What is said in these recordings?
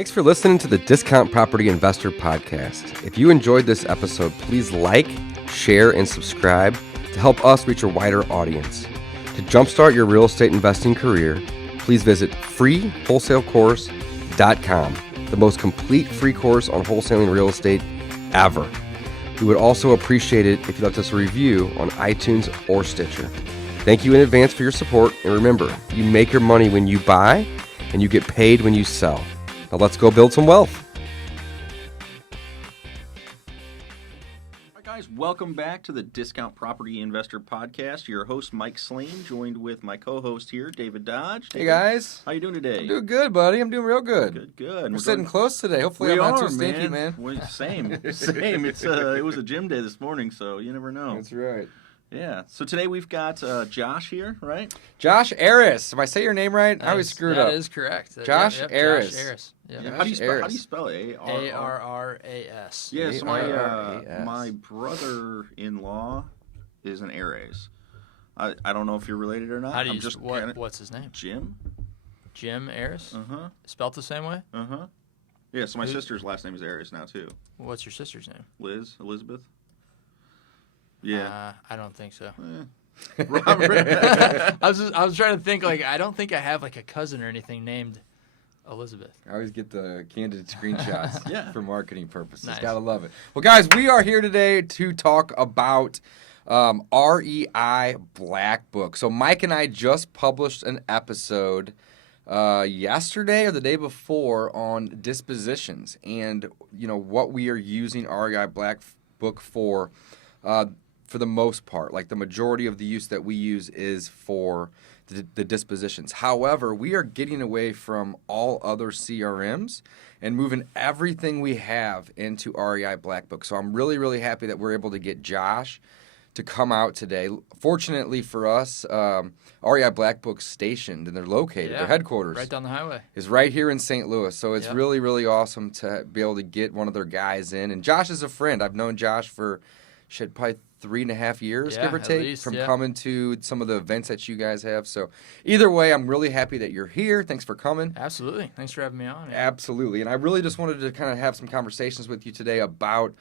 Thanks for listening to the Discount Property Investor Podcast. If you enjoyed this episode, please like, share, and subscribe to help us reach a wider audience. To jumpstart your real estate investing career, please visit freewholesalecourse.com, the most complete free course on wholesaling real estate ever. We would also appreciate it if you left us a review on iTunes or Stitcher. Thank you in advance for your support, and remember, you make your money when you buy, and you get paid when you sell. Now let's go build some wealth. Hi guys, welcome back to the Discount Property Investor Podcast. Your host, Mike Slane, joined with my co-host here, David Dodge. Hey guys. How you doing today? I'm doing good, buddy. I'm doing real good. Good. We're sitting close today. Hopefully I'm not too stinky, man. Same. It's it was a gym day this morning, so you never know. That's right. Yeah. So today we've got Josh here, right? Josh Arras. If I say your name right, I always screw it up. That is correct. Josh Arras. Josh Arras. Yep. Yeah. How do you spell it? A-R-R-A-S. Yeah. So my brother-in-law is an Arras. I don't know if you're related or not. How do you? What's his name? Jim. Jim Arras. Spelt the same way. Yeah. So my sister's last name is Arras now too. What's your sister's name? Elizabeth. Yeah. I don't think so. Robert. I was trying to think, I don't think I have a cousin or anything named Elizabeth. I always get the candid screenshots for marketing purposes. Nice. Gotta love it. Well, guys, we are here today to talk about REI Black Book. So Mike and I just published an episode yesterday or the day before on dispositions and, what we are using REI Black Book for the most part. The majority of the use that we use is for the dispositions. However, we are getting away from all other CRMs and moving everything we have into REI Black Book. So I'm really, really happy that we're able to get Josh to come out today. Fortunately for us, REI Black Book's stationed and they're located. Their headquarters right down the highway is right here in St. Louis. So it's really, really awesome to be able to get one of their guys in. And Josh is a friend. I've known Josh for probably 3.5 years, give or take, least, from coming to some of the events that you guys have. So either way, I'm really happy that you're here. Thanks for coming. Absolutely. Thanks for having me on. Absolutely. And I really just wanted to kind of have some conversations with you today about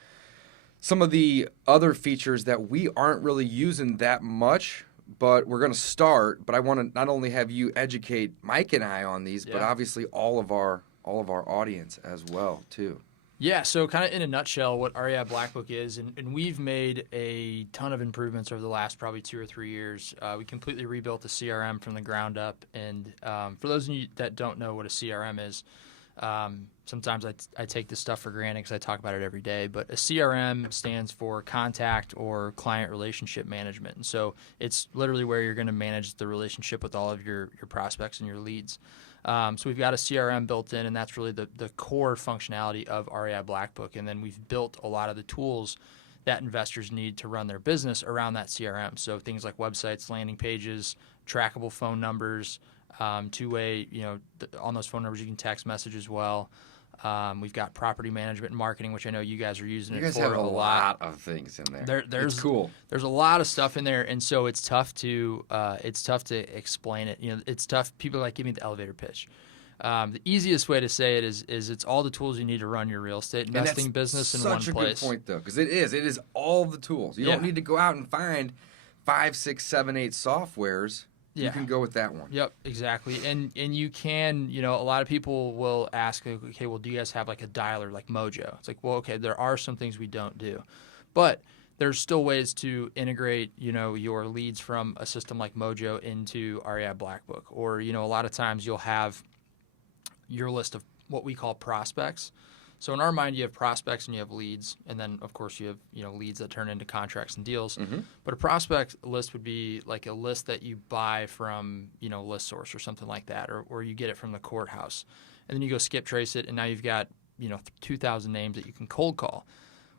some of the other features that we aren't really using that much, but we're going to start. But I want to not only have you educate Mike and I on these, but obviously all of our audience as well, too. Yeah, so kind of in a nutshell, what REI Black Book is, and we've made a ton of improvements over the last probably 2 or 3 years. We completely rebuilt the CRM from the ground up, and for those of you that don't know what a CRM is, sometimes I take this stuff for granted because I talk about it every day, but a CRM stands for contact or client relationship management, and so it's literally where you're going to manage the relationship with all of your prospects and your leads. So we've got a CRM built in, and that's really the core functionality of REI Black Book. And then we've built a lot of the tools that investors need to run their business around that CRM. So things like websites, landing pages, trackable phone numbers, two-way, on those phone numbers you can text message as well. We've got property management and marketing, which I know you guys are using it for a lot. You guys have a lot of things in there. There's it's cool. There's a lot of stuff in there, and so it's tough to explain it. It's tough. People give me the elevator pitch. The easiest way to say it is it's all the tools you need to run your real estate investing business in one place. Such a good point, though, because it is all the tools. You don't need to go out and find 5, 6, 7, 8 softwares. You can go with that one. Yep, exactly. And you can, a lot of people will ask, okay, well, do you guys have a dialer like Mojo? It's well, okay, there are some things we don't do. But there's still ways to integrate, your leads from a system like Mojo into REI Black Book. Or, a lot of times you'll have your list of what we call prospects. So in our mind, you have prospects and you have leads, and then of course you have leads that turn into contracts and deals. But a prospect list would be a list that you buy from ListSource or something like that, or you get it from the courthouse, and then you go skip trace it, and now you've got 2,000 names that you can cold call.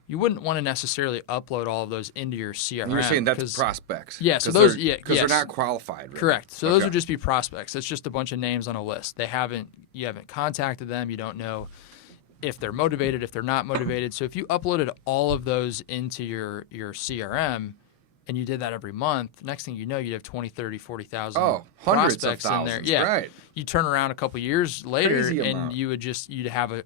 You wouldn't want to necessarily upload all of those into your CRM. And you're saying that's prospects. Yeah, so those because they're not qualified. Really. Correct. So those would just be prospects. It's just a bunch of names on a list. You haven't contacted them. You don't know if they're motivated, if they're not motivated. So if you uploaded all of those into your CRM, and you did that every month, next thing you know, you'd have 20, 30, 40,000 hundreds of prospects in there. thousands, Yeah. right. You turn around a couple years later, Crazy and amount. you'd have a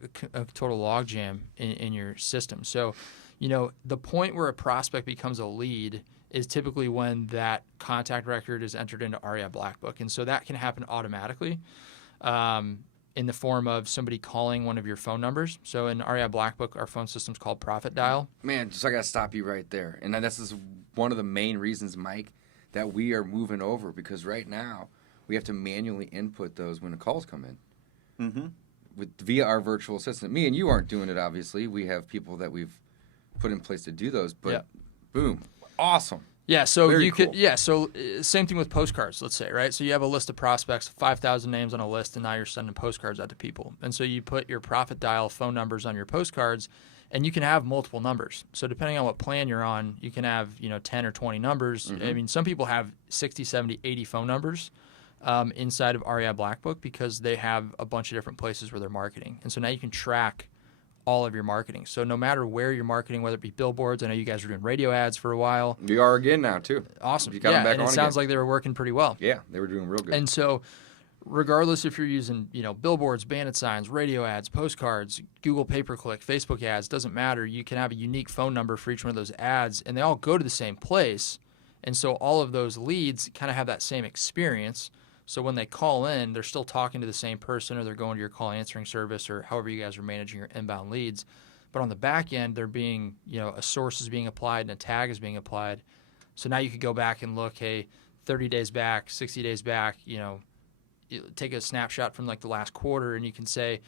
total logjam in your system. So, the point where a prospect becomes a lead is typically when that contact record is entered into REI Black Book. And so that can happen automatically in the form of somebody calling one of your phone numbers. So in REI Black Book, our phone system's called Profit Dial. Man, I got to stop you right there. And this is one of the main reasons, Mike, that we are moving over, because right now we have to manually input those when the calls come in. Mm-hmm. Via our virtual assistant. Me and you aren't doing it, obviously. We have people that we've put in place to do those, but boom. Awesome. Yeah, so Very you cool. could same thing with postcards, let's say, right? So you have a list of prospects, 5,000 names on a list, and now you're sending postcards out to people. And so you put your Profit Dial phone numbers on your postcards, and you can have multiple numbers. So depending on what plan you're on, you can have, 10 or 20 numbers. Mm-hmm. I mean, some people have 60, 70, 80 phone numbers inside of REI Black Book because they have a bunch of different places where they're marketing. And so now you can track all of your marketing. So no matter where you're marketing, whether it be billboards, I know you guys were doing radio ads for a while. We are again now, too. Awesome. You got them back and on it sounds again. like they were working pretty well. Yeah, they were doing real good. And so regardless if you're using, billboards, bandit signs, radio ads, postcards, Google pay-per-click, Facebook ads, doesn't matter. You can have a unique phone number for each one of those ads, and they all go to the same place. And so all of those leads kind of have that same experience. So when they call in, they're still talking to the same person, or they're going to your call answering service, or however you guys are managing your inbound leads. But on the back end, they're being, a source is being applied and a tag is being applied. So now you could go back and look, hey, 30 days back, 60 days back, take a snapshot from like the last quarter, and you can say,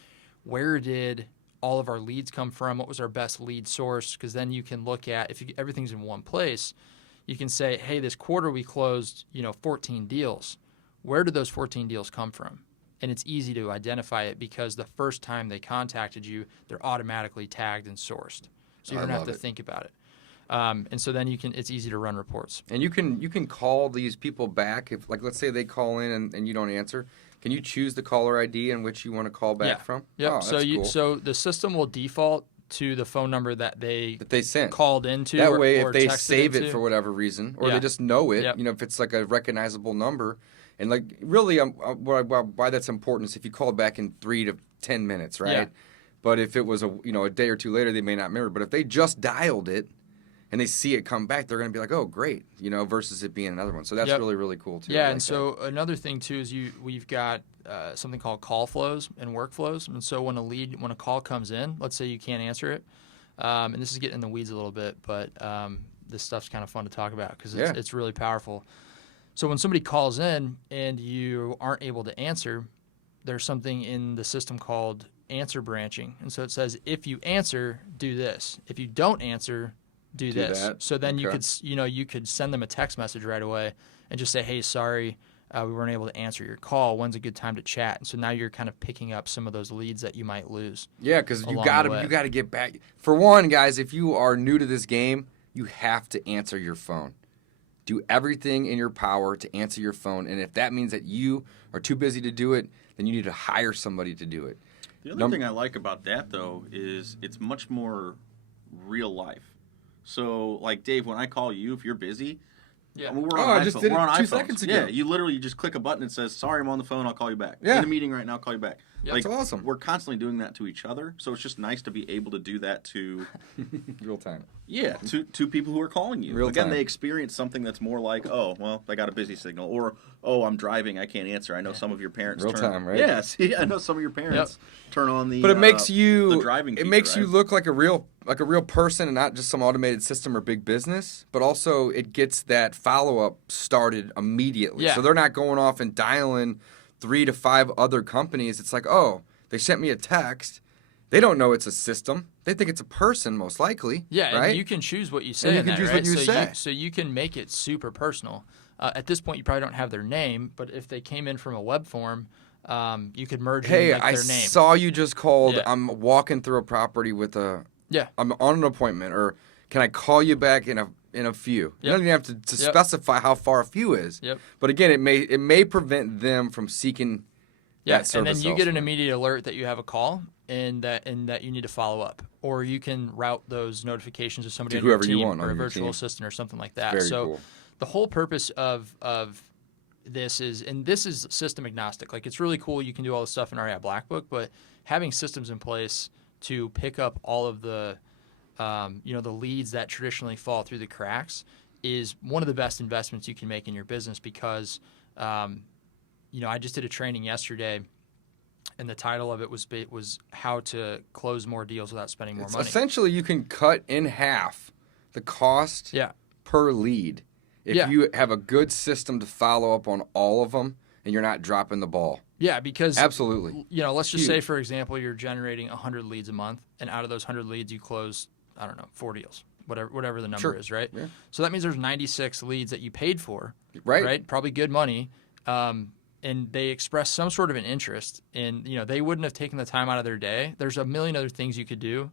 where did all of our leads come from? What was our best lead source? Because then you can look at, everything's in one place, you can say, hey, this quarter we closed, 14 deals. Where did those 14 deals come from? And it's easy to identify it because the first time they contacted you, they're automatically tagged and sourced. So you don't have to think about it. And so then it's easy to run reports. And you can call these people back if, like, let's say they call in and you don't answer. Can you choose the caller ID in which you want to call back from? Yep. Oh, that's cool. So the system will default to the phone number that they sent. called into. That way, or if they texted save into. it for whatever reason, or they just know it, if it's like a recognizable number, and like really, why that's important is if you called back in 3 to 10 minutes, right? Yeah. But if it was a day or two later, they may not remember. But if they just dialed it and they see it come back, they're going to be like, oh, great, versus it being another one. So that's really, really cool too. Yeah, and so another thing too is we've got something called call flows and workflows. And so when a call comes in, let's say you can't answer it, and this is getting in the weeds a little bit, but this stuff's kind of fun to talk about because it's really powerful. So when somebody calls in and you aren't able to answer, there's something in the system called answer branching. And so it says, if you answer, do this. If you don't answer, do this. That. So then you could send them a text message right away and just say, hey, sorry, we weren't able to answer your call. When's a good time to chat? And so now you're kind of picking up some of those leads that you might lose. Yeah, because you got to get back. For one, guys, if you are new to this game, you have to answer your phone. Do everything in your power to answer your phone. And if that means that you are too busy to do it, then you need to hire somebody to do it. The other thing I like about that, though, is it's much more real life. So, like, Dave, when I call you, if you're busy, we're on I just did it we're on 2 iPhones. seconds ago. Yeah, you literally just click a button and says, sorry, I'm on the phone, I'll call you back. Yeah. In a meeting right now, I'll call you back. Yeah, like, that's awesome. We're constantly doing that to each other, so it's just nice to be able to do that to... Real time. Yeah, to people who are calling you. Real Again, time. they experience something that's more like, oh, well, I got a busy signal, or, oh, I'm driving, I can't answer. I know some of your parents Real turn... time, right? Yeah, see, I know some of your parents turn on the But it makes you the driving it feature, makes you right? look like a real person and not just some automated system or big business, but also it gets that follow-up started immediately. Yeah. So they're not going off and dialing 3 to 5 other companies. It's like, oh, they sent me a text. They don't know it's a system. They think it's a person, most likely. Yeah, right? and you can choose what you say. And you in can that, choose right? what you say. So you can make it super personal. At this point, you probably don't have their name, but if they came in from a web form, you could merge Hey, in, like, I their name. saw you just called. Yeah. I'm walking through a property with a. Yeah. I'm on an appointment, or can I call you back in a few? You don't even have to specify how far a few is. Yep. But again, it may prevent them from seeking Yeah, that and then service you get an elsewhere. immediate alert that you have a call and that you need to follow up, or you can route those notifications to somebody To on your whoever you team want or on a your virtual team. assistant or something like that. Very So cool. the whole purpose of this is, and this is system agnostic. Like, it's really cool. You can do all this stuff in REI Black Book, but having systems in place to pick up all of the the leads that traditionally fall through the cracks is one of the best investments you can make in your business, because I just did a training yesterday, and the title of it was how to close more deals without spending more money. Essentially, you can cut in half the cost Yeah. per lead if Yeah. you have a good system to follow up on all of them and you're not dropping the ball. Yeah, because Absolutely. let's just Huge. say, for example, you're generating 100 leads a month, and out of those 100 leads, you close, I don't know, 4 deals, whatever the number Sure. is, right? Yeah. So that means there's 96 leads that you paid for, Right. Probably good money, and they express some sort of an interest, and they wouldn't have taken the time out of their day. There's a million other things you could do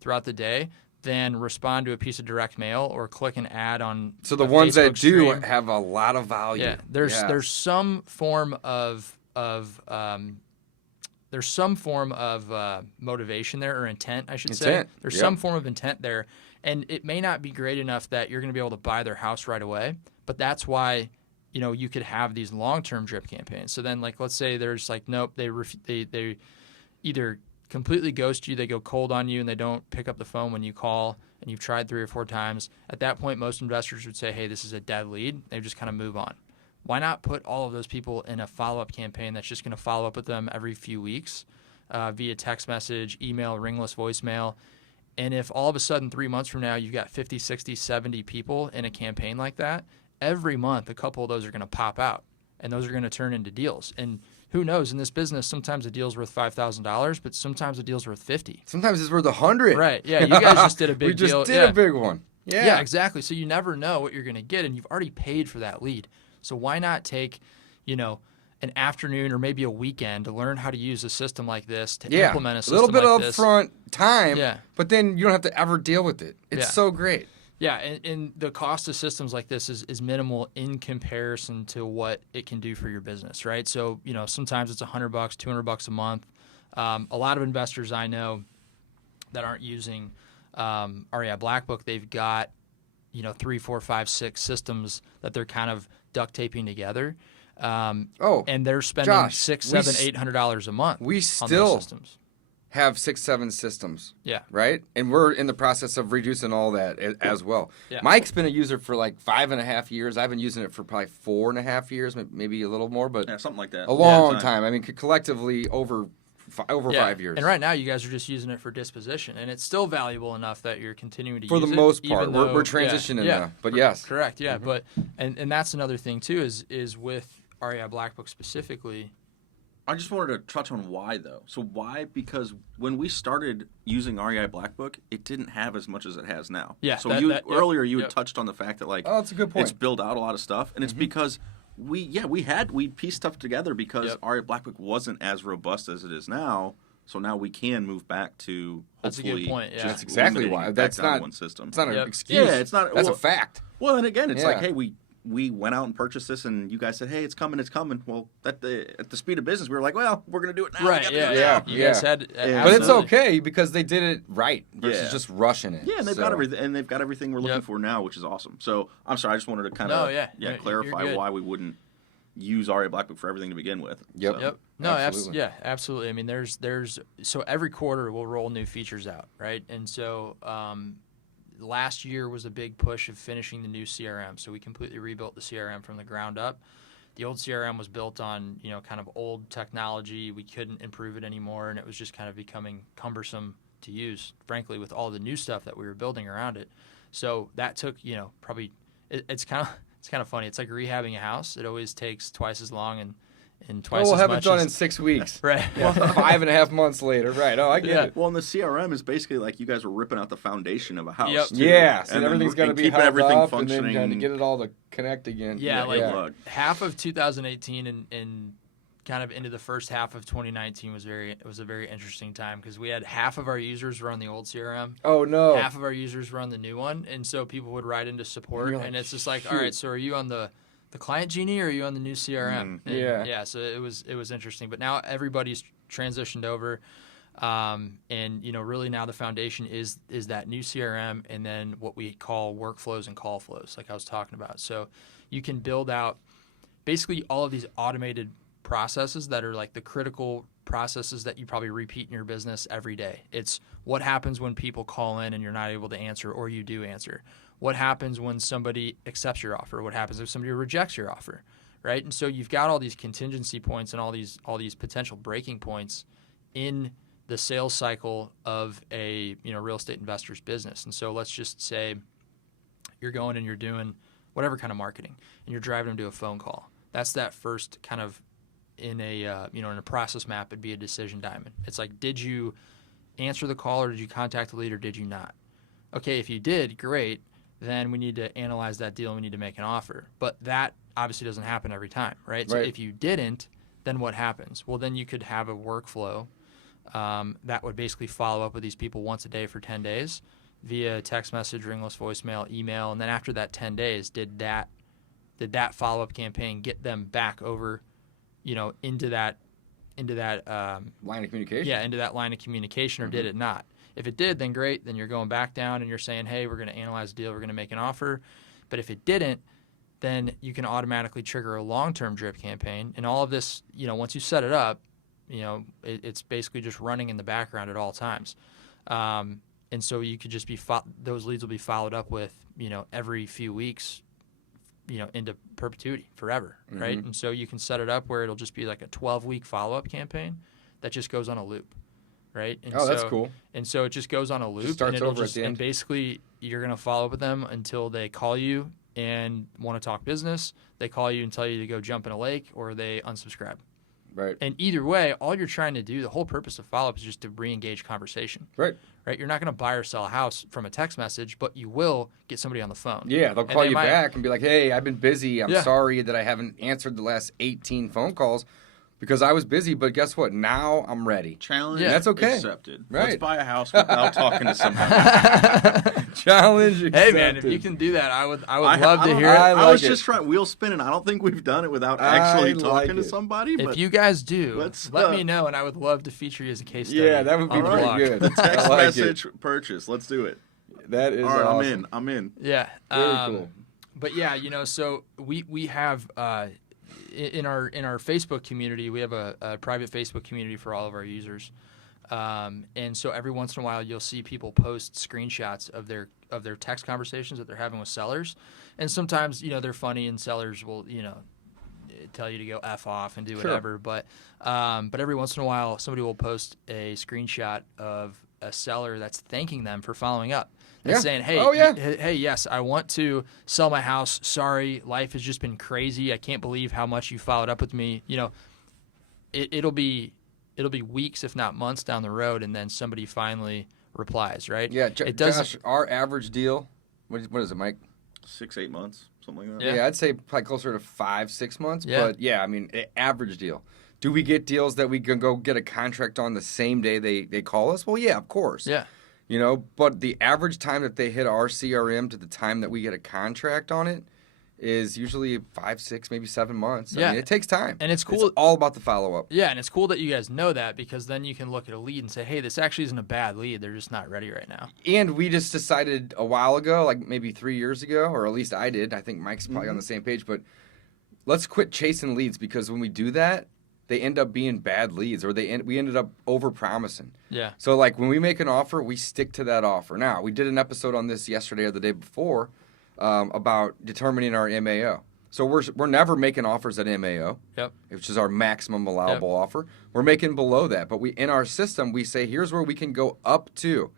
throughout the day than respond to a piece of direct mail or click an ad on. So the a ones that Facebook do stream. have a lot of value. Yeah, there's some form of motivation there, or intent, I should say. Intent, There's yep. some form of intent there, and it may not be great enough that you're going to be able to buy their house right away, but that's why you could have these long-term drip campaigns. So then, like, let's say there's like, nope, they either completely ghost you, they go cold on you, and they don't pick up the phone when you call, and you've tried 3 or 4 times. At that point, most investors would say, hey, this is a dead lead. They just kind of move on. Why not put all of those people in a follow-up campaign that's just going to follow up with them every few weeks via text message, email, ringless voicemail? And if all of a sudden 3 months from now you've got 50, 60, 70 people in a campaign like that, every month a couple of those are going to pop out, and those are going to turn into deals. And who knows, in this business, sometimes a deal's worth $5,000, but sometimes a deal's worth $50. Sometimes it's worth $100. Right, yeah, you guys just did a big deal. We just did a big one. Yeah, exactly. So you never know what you're going to get, and you've already paid for that lead. So why not take, an afternoon or maybe a weekend to learn how to use a system like this, to implement a system little bit like of this. upfront time, Yeah. but then you don't have to ever deal with it. It's so great. Yeah, and the cost of systems like this is minimal in comparison to what it can do for your business, right? So, sometimes it's $100, $200 a month. A lot of investors I know that aren't using REI Black Book, they've got 3, 4, 5, 6 systems that they're kind of duct taping together. And they're spending Josh, $600, $700, $800 a month. We on still those systems. have 6, 7 systems. Yeah. Right? And we're in the process of reducing all that as well. Yeah. Mike's been a user for like 5.5 years. I've been using it for probably 4.5 years, maybe a little more, but Yeah, something like that. a long time. I mean, collectively over 5 years. And right now, you guys are just using it for disposition, and it's still valuable enough that you're continuing to For use it. the most part, even though- we're transitioning yeah, now. But yes. Correct, yeah. But and that's another thing too is with REI Black Book specifically. I just wanted to touch on why, though. So why? Because when we started using REI Black Book, it didn't have as much as it has now. Yeah, So that- you yep. had touched on the fact that, like, Oh, that's a good point. it's built out a lot of stuff, and it's because we pieced stuff together because Yep. REI Black Book wasn't as robust as it is now. So now we can move back to That's a good hopefully point, yeah. just That's exactly limiting why. it back That's down to not one system. It's not Yep. an excuse. Yeah, it's not- That's a well- fact. Well, and again, it's like, Yeah. hey, we went out and purchased this, and you guys said, hey, it's coming. Well, at the speed of business, we were like, well, we're going to do it now. Right, We gotta yeah, do it yeah. now. You guys had, But it's absolutely. okay because they did it right versus Yeah. just rushing it. Yeah, and they've got everything, and they've got everything we're looking Yep. for now, which is awesome. So I'm sorry, I just wanted to kind No, of yeah. No, you're clarify good. why we wouldn't use REI Black Book for everything to begin with. Yep. So. Yep. No, Absolutely. absolutely. I mean, there's so every quarter we'll roll new features out, right? And so last year was a big push of finishing the new CRM. So we completely rebuilt the CRM from the ground up. The old CRM was built on, kind of old technology. We couldn't improve it anymore, and it was just kind of becoming cumbersome to use, frankly, with all the new stuff that we were building around it. So that took, probably it's kind of funny. It's like rehabbing a house. It always takes twice as long and twice We'll as have much it done as, in 6 weeks. right. Yeah, 5.5 months later. Right. Oh, I get Yeah. it. Well, and the CRM is basically like you guys were ripping out the foundation of a house. Yep. Too. Yeah. So And then everything's got to be keeping held everything up and then functioning. trying to get it all to connect again. Yeah, like yeah. half of 2018 and kind of into the first half of 2019 was a very interesting time because we had half of our users were on the old CRM, Oh no. half of our users were on the new one, and so people would write into support, You're like, and it's just like, all shoot. right, so are you on the the client genie, or are you on the new CRM? And, Yeah. So it was interesting. But now everybody's transitioned over. And really now the foundation is that new CRM, and then what we call workflows and call flows, like I was talking about. So you can build out basically all of these automated processes that are like the critical processes that you probably repeat in your business every day. It's what happens when people call in and you're not able to answer, or you do answer. What happens when somebody accepts your offer? What happens if somebody rejects your offer, right? And so you've got all these contingency points and all these potential breaking points in the sales cycle of a real estate investor's business. And so let's just say you're going and you're doing whatever kind of marketing, and you're driving them to a phone call. That's that first kind of in a process map. It'd be a decision diamond. It's like, did you answer the call, or did you contact the lead, or did you not? Okay, if you did, great. Then we need to analyze that deal and we need to make an offer. But that obviously doesn't happen every time, right? So if you didn't, then what happens? Well, then you could have a workflow that would basically follow up with these people once a day for 10 days via text message, ringless voicemail, email. And then after that 10 days, did that follow-up campaign get them back over, into that line of communication? Yeah, into that line of communication, or did it not? If it did, then great. Then you're going back down and you're saying, hey, we're going to analyze the deal. We're going to make an offer. But if it didn't, then you can automatically trigger a long-term drip campaign. And all of this, once you set it up, it's basically just running in the background at all times. And so you could just those leads will be followed up with, every few weeks, into perpetuity, forever, right? And so you can set it up where it'll just be like a 12-week follow-up campaign that just goes on a loop. Right? And that's cool. And so it just goes on a loop. Just starts over at the end. And basically, you're going to follow up with them until they call you and want to talk business. They call you and tell you to go jump in a lake, or they unsubscribe. Right. And either way, all you're trying to do, the whole purpose of follow-up is just to re-engage conversation. Right. You're not going to buy or sell a house from a text message, but you will get somebody on the phone. Yeah, they'll call you back and be like, hey, I've been busy. I'm sorry that I haven't answered the last 18 phone calls because I was busy, but guess what? Now I'm ready. Challenge that's okay. accepted. Right. Let's buy a house without talking to somebody. Challenge accepted. Hey, man, if you can do that, I would love to hear it. I was just trying wheel spinning. I don't think we've done it without actually talking to somebody. But if you guys do, let me know, and I would love to feature you as a case study. Yeah, that would be pretty good. The text message purchase. Let's do it. That is all right, awesome. I'm in. Yeah. Very cool. But yeah, so we have in our Facebook community, we have a private Facebook community for all of our users, and so every once in a while you'll see people post screenshots of their text conversations that they're having with sellers, and sometimes they're funny and sellers will tell you to go F off and do whatever, but every once in a while somebody will post a screenshot of a seller that's thanking them for following up. And saying, hey, yes, I want to sell my house. Sorry, life has just been crazy. I can't believe how much you followed up with me. It'll be weeks, if not months down the road, and then somebody finally replies, right? Yeah, Josh, our average deal, what is it, Mike? 6-8 months, something like that. Yeah, I'd say probably closer to 5-6 months. Yeah. But yeah, I mean, average deal. Do we get deals that we can go get a contract on the same day they call us? Well, yeah, of course. Yeah. But the average time that they hit our CRM to the time that we get a contract on it is usually 5, 6, maybe 7 months. Yeah. I mean, it takes time. And it's cool. It's all about the follow-up. Yeah, and it's cool that you guys know that, because then you can look at a lead and say, hey, this actually isn't a bad lead. They're just not ready right now. And we just decided a while ago, like maybe 3 years ago, or at least I did. I think Mike's probably on the same page. But let's quit chasing leads, because when we do that, they end up being bad leads, or we ended up over-promising. Yeah. So, like, when we make an offer, we stick to that offer. Now, we did an episode on this yesterday or the day before about determining our MAO. So we're never making offers at MAO, which is our maximum allowable offer. We're making below that. But in our system, we say, here's where we can go up to.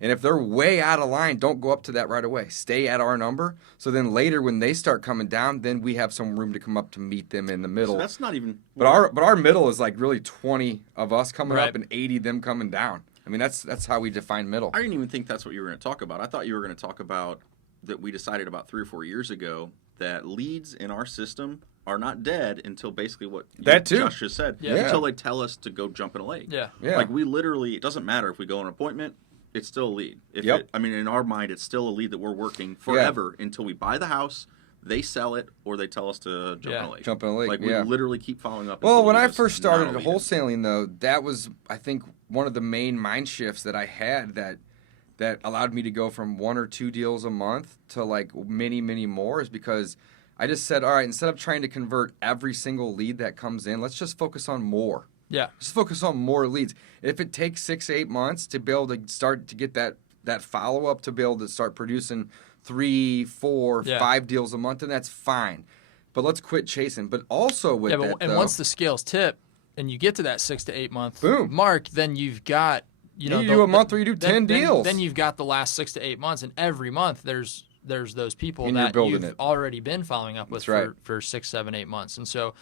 And if they're way out of line, don't go up to that right away. Stay at our number. So then later, when they start coming down, then we have some room to come up to meet them in the middle. So that's not even. But our middle is like really 20 of us coming up and 80 them coming down. I mean, that's how we define middle. I didn't even think that's what you were going to talk about. I thought you were going to talk about that we decided about 3 or 4 years ago that leads in our system are not dead until basically what Josh just said. Yeah. Until they tell us to go jump in a lake. Yeah. Like we literally, it doesn't matter if we go on an appointment. It's still a lead. In our mind, it's still a lead that we're working forever until we buy the house, they sell it or they tell us to jump in a lake. Jump in a lake, Like yeah. we literally keep following up. Well, until when we I just first not started lead it. wholesaling, though, that was, I think, one of the main mind shifts that I had that allowed me to go from 1 or 2 deals a month to like many, many more, is because I just said, all right, instead of trying to convert every single lead that comes in, let's just focus on more. Yeah. Just focus on more leads. If it takes 6, 8 months to be able to start to get that follow up, to be able to start producing 3, 4, 5 deals a month, then that's fine. But let's quit chasing. But also with that, and though, once the scales tip and you get to that 6 to 8 month Boom. mark, then you've got you do a month where you do 10 deals. Then you've got the last 6 to 8 months, and every month there's those people And you're that building you've it. already been following up with That's right. for 6, 7, 8 months, and so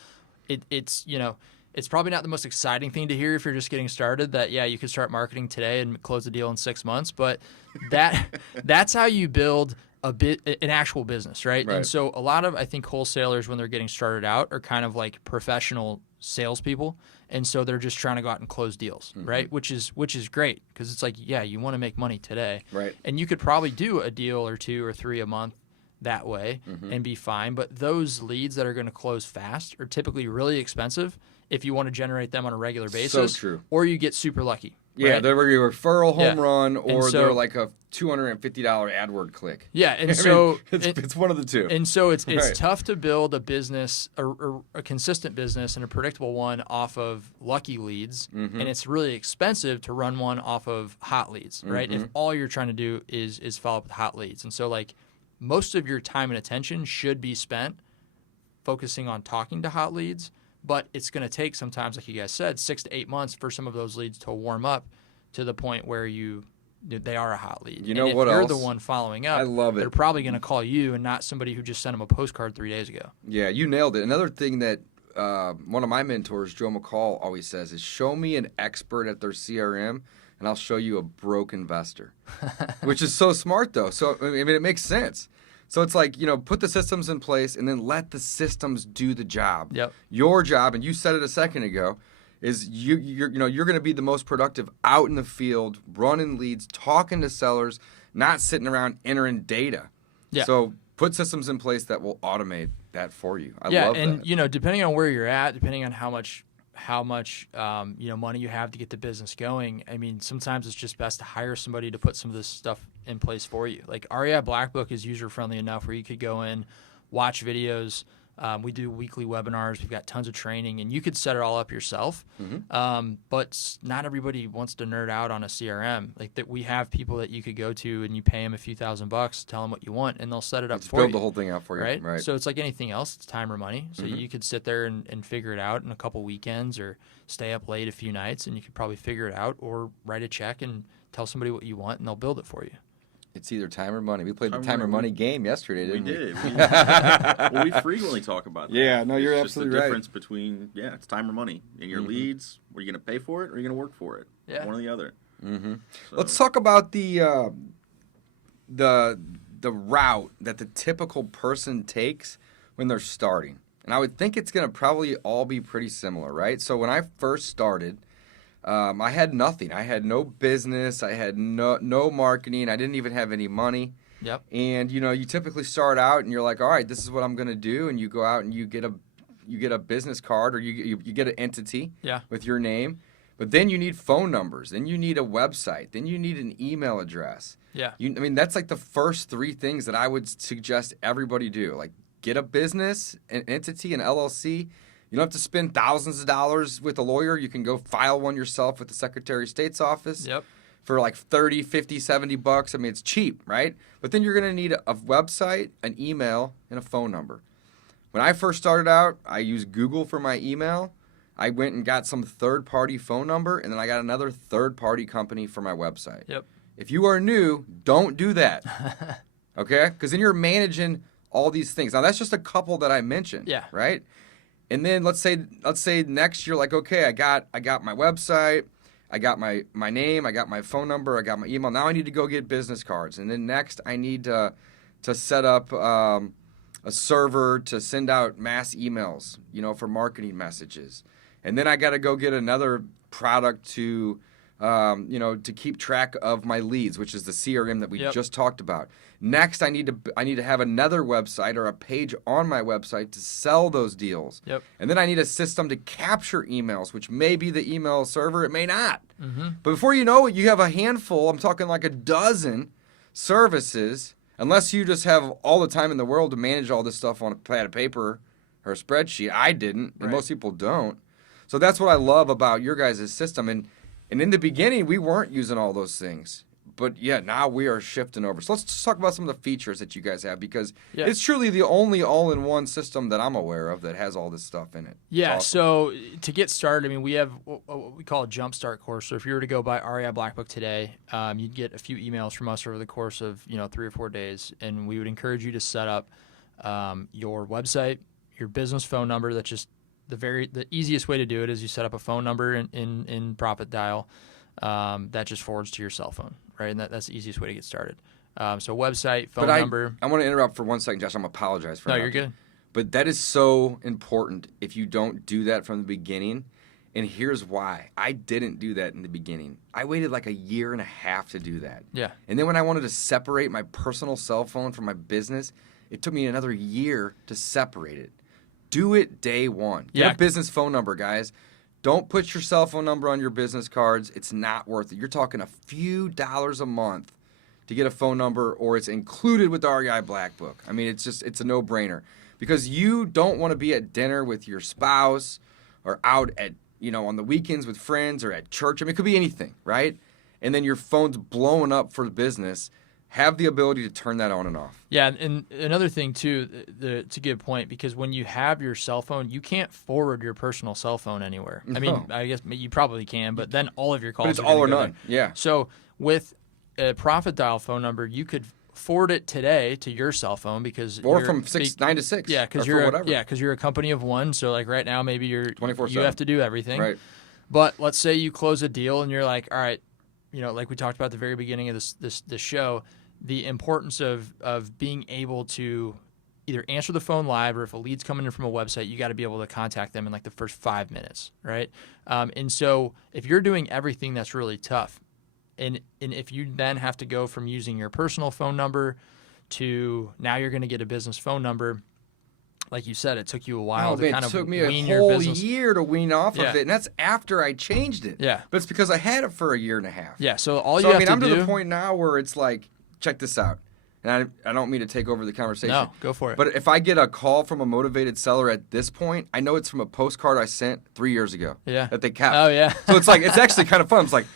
it's it's probably not the most exciting thing to hear if you're just getting started. That you could start marketing today and close the deal in 6 months, but that's how you build an actual business, right? Right. And so a lot of, I think, wholesalers, when they're getting started out, are kind of like professional salespeople, and so they're just trying to go out and close deals, right? Which is great, because it's like, you want to make money today, Right. and you could probably do a deal or 2 or 3 a month that way and be fine. But those leads that are going to close fast are typically really expensive if you want to generate them on a regular basis. So true. Or you get super lucky. Yeah, right? they're your referral home Yeah. run, And or so- they're like a $250 AdWord click. Yeah, and I so mean, it's one of the two. And so it's Right. tough to build a business, a consistent business, and a predictable one off of lucky leads, and it's really expensive to run one off of hot leads, right? If all you're trying to do is follow up with hot leads, and so like most of your time and attention should be spent focusing on talking to hot leads, but it's going to take sometimes, like you guys said, 6 to 8 months for some of those leads to warm up to the point where they are a hot lead. You know and if what you're else? the one following up, I love it. they're probably going to call you and not somebody who just sent them a postcard 3 days ago. Yeah, you nailed it. Another thing that one of my mentors, Joe McCall, always says is, show me an expert at their CRM, and I'll show you a broke investor, which is so smart, though. So, I mean, it makes sense. So it's like, put the systems in place and then let the systems do the job. Yep. Your job, and you said it a second ago, is you're going to be the most productive out in the field, running leads, talking to sellers, not sitting around entering data. Yeah. So put systems in place that will automate that for you. I love and that. Depending on where you're at, depending on how much money you have to get the business going, I mean, sometimes it's just best to hire somebody to put some of this stuff in place for you. Like REI Black Book is user friendly enough where you could go in, watch videos. We do weekly webinars. We've got tons of training, and you could set it all up yourself. But not everybody wants to nerd out on a CRM. Like that, we have people that you could go to, and you pay them a few $1,000, tell them what you want, and they'll set it up for you. Build the whole thing out for you. Right? So it's like anything else. It's time or money. So you could sit there and figure it out in a couple weekends, or stay up late a few nights, and you could probably figure it out, or write a check and tell somebody what you want, and they'll build it for you. It's either time or money. We played the time or money game yesterday, We didn't we? did. Well, we frequently talk about that. Yeah, no, you're It's just absolutely the right. difference between, it's time or money. And your leads, are you going to pay for it or are you going to work for it? Yeah. One or the other. So, Let's talk about the route that the typical person takes when they're starting. And I would think it's going to probably all be pretty similar, right? So when I first started, I had nothing. I had no business. I had no marketing. I didn't even have any money. Yep. And you typically start out and you're like, all right, this is what I'm going to do, and you go out and you get a business card, or you get an entity with your name. But then you need phone numbers. Then you need a website. Then you need an email address. Yeah. That's like the first 3 things that I would suggest everybody do. Like, get a business, an entity, an LLC. You don't have to spend thousands of dollars with a lawyer. You can go file one yourself with the Secretary of State's office. Yep. For like $30, $50, $70. I mean, it's cheap, right? But then you're going to need a website, an email, and a phone number. When I first started out, I used Google for my email. I went and got some third-party phone number, and then I got another third-party company for my website. Yep. If you are new, don't do that, okay? Because then you're managing all these things. Now, that's just a couple that I mentioned, Yeah. right? And then let's say next you're like, okay, I got my website, I got my name, I got my phone number, I got my email. Now I need to go get business cards. And then next I need to set up a server to send out mass emails, for marketing messages. And then I got to go get another product to to keep track of my leads, which is the CRM that we Yep. just talked about. Next, I need to have another website or a page on my website to sell those deals. Yep. And then I need a system to capture emails, which may be the email server, it may not. But before you know it, you have a handful, I'm talking like a dozen services, unless you just have all the time in the world to manage all this stuff on a pad of paper or a spreadsheet. I didn't, and Right. most people don't. So that's what I love about your guys' system. And in the beginning, we weren't using all those things. But yeah, now we are shifting over. So let's just talk about some of the features that you guys have, because Yeah. it's truly the only all-in-one system that I'm aware of that has all this stuff in it. Yeah, It's awesome. so to get started, I mean, we have what we call a jumpstart course. So if you were to go buy REI Black Book today, you'd get a few emails from us over the course of 3 or 4 days, and we would encourage you to set up your website, your business phone number. That's just the easiest way to do it is you set up a phone number in Profit Dial that just forwards to your cell phone, right? And that's the easiest way to get started. So website, phone number. I want to interrupt for 1 second, Josh. I'm apologize for No, you're interrupting. good. But that is so important if you don't do that from the beginning. And here's why. I didn't do that in the beginning. I waited like a year and a half to do that. Yeah. And then when I wanted to separate my personal cell phone from my business, it took me another year to separate it. Do it day one. Get Yeah. a business phone number, guys. Don't put your cell phone number on your business cards. It's not worth it. You're talking a few dollars a month to get a phone number, or it's included with the REI Black Book. I mean, it's a no-brainer, because you don't want to be at dinner with your spouse or out at, on the weekends with friends or at church. I mean, it could be anything, right? And then your phone's blowing up for business. Have the ability to turn that on and off. Yeah, and another thing too, to give a point, because when you have your cell phone, you can't forward your personal cell phone anywhere. I mean, No. I guess you probably can, but then all of your calls But it's are all gonna or go none. there. Yeah. So with a Profit Dial phone number, you could forward it today to your cell phone because Or you're from 9 to 6. Yeah, or because for you're whatever. because you're a company of one. So like right now, maybe you 24/7. have to do everything. Right. But let's say you close a deal and you're like, all right, like we talked about at the very beginning of this show, the importance of being able to either answer the phone live, or if a lead's coming in from a website, you got to be able to contact them in like the first 5 minutes, right? And so if you're doing everything, that's really tough. And if you then have to go from using your personal phone number to now you're going to get a business phone number, like you said, it took you a while to kind It of took me wean a your whole business. year to wean off Yeah. of it, and that's after I changed it. Yeah. But it's because I had it for a year and a half. Yeah, so all So you I have mean, I'm to to do. the point now where it's like, check this out, and I don't mean to take over the conversation. No, go for it. But if I get a call from a motivated seller at this point, I know it's from a postcard I sent 3 years ago. Yeah. That they kept. Oh, yeah. So it's like, it's actually kind of fun. It's like,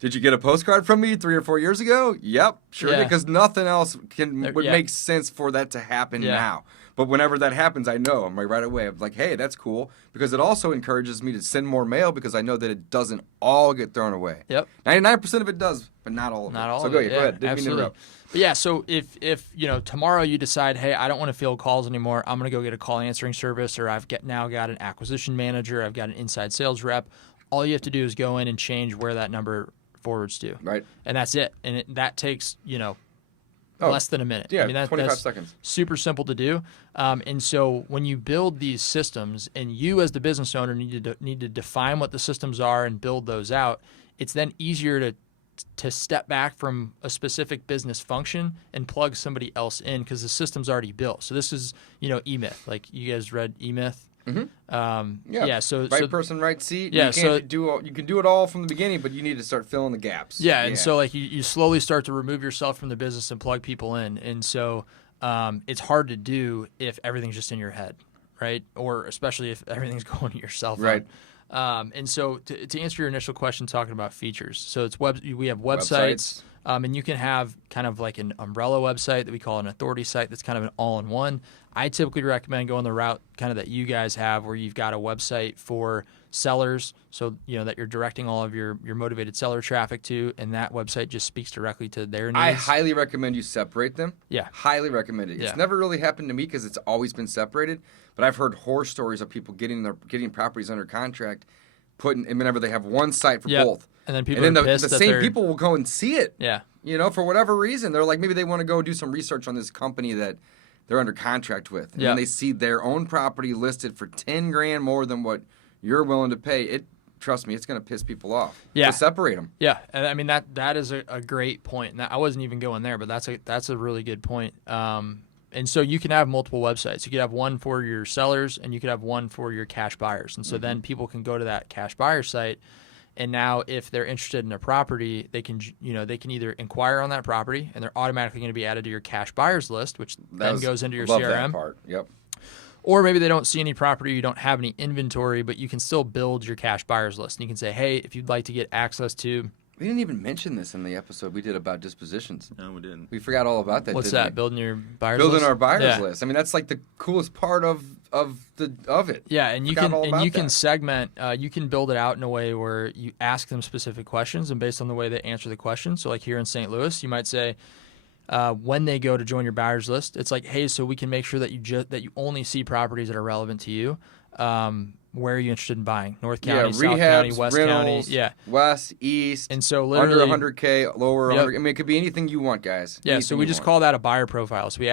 did you get a postcard from me 3 or 4 years ago? Yep, sure Yeah. did, because nothing else would Yeah. make sense for that to happen Yeah. now. But whenever that happens, I know. I'm right away. I'm like, hey, that's cool, because it also encourages me to send more mail, because I know that it doesn't all get thrown away. Yep. 99% of it does, but not all of it. Not all so of go it. ahead. Yeah, Go ahead. Didn't mean to absolutely. interrupt. But yeah, so if tomorrow you decide, hey, I don't want to field calls anymore, I'm going to go get a call answering service, or I've now got an acquisition manager, I've got an inside sales rep. All you have to do is go in and change where that number forwards to, Right. and that's it. And that takes less than a minute. Yeah, I mean, 25 that's seconds. super simple to do. And so when you build these systems, and you as the business owner need to define what the systems are and build those out, it's then easier to step back from a specific business function and plug somebody else in, because the system's already built. So this is eMyth. Like, you guys read eMyth? Yeah. So right person, right seat. Yeah, You so- you can do it all from the beginning, but you need to start filling the gaps. Yeah, and so like you slowly start to remove yourself from the business and plug people in, and so it's hard to do if everything's just in your head, right? Or especially if everything's going to your cell phone. Right. And so to answer your initial question, talking about features, so we have Websites. and you can have kind of like an umbrella website that we call an authority site that's kind of an all-in-one. I typically recommend going the route kind of that you guys have, where you've got a website for sellers, so that you're directing all of your motivated seller traffic to, and that website just speaks directly to their needs. I highly recommend you separate them. Yeah. Highly recommend it. Yeah. It's never really happened to me because it's always been separated, but I've heard horror stories of people getting properties under contract, and whenever they have one site for Yep. both. And then people and then are pissed the that same they're- people will go and see it. Yeah. For whatever reason. They're like, maybe they want to go do some research on this company that they're under contract with. And Yeah. then they see their own property listed for $10,000 more than what you're willing to pay. trust me, it's going to piss people off. Yeah. So separate them. Yeah, and I mean that is a great point. And I wasn't even going there, but that's a really good point. And so you can have multiple websites. You could have one for your sellers, and you could have one for your cash buyers. And so then people can go to that cash buyer site, and now if they're interested in a property, they can either inquire on that property, and they're automatically going to be added to your cash buyers list, which then goes into your love CRM. That part. Yep. Or maybe they don't see any property, you don't have any inventory, but you can still build your cash buyers list. And you can say, hey, if you'd like to get access to... We didn't even mention this in the episode we did about dispositions. No, we didn't. We forgot all about that. What's didn't that? we? Building your buyers list? Building our buyers Yeah. list. I mean, that's like the coolest part of it. Yeah, and you Forgot all about can that. segment. You can build it out in a way where you ask them specific questions, and based on the way they answer the question. So, like here in St. Louis, you might say, when they go to join your buyers list, it's like, hey, so we can make sure that you only see properties that are relevant to you. Where are you interested in buying? North County, South rehabs, County, West rentals, County, West, East, and so under literally 100K, lower Yep. 100. I mean, it could be anything you want, guys. Yeah, Anything so we you just want. call that a buyer profile. So we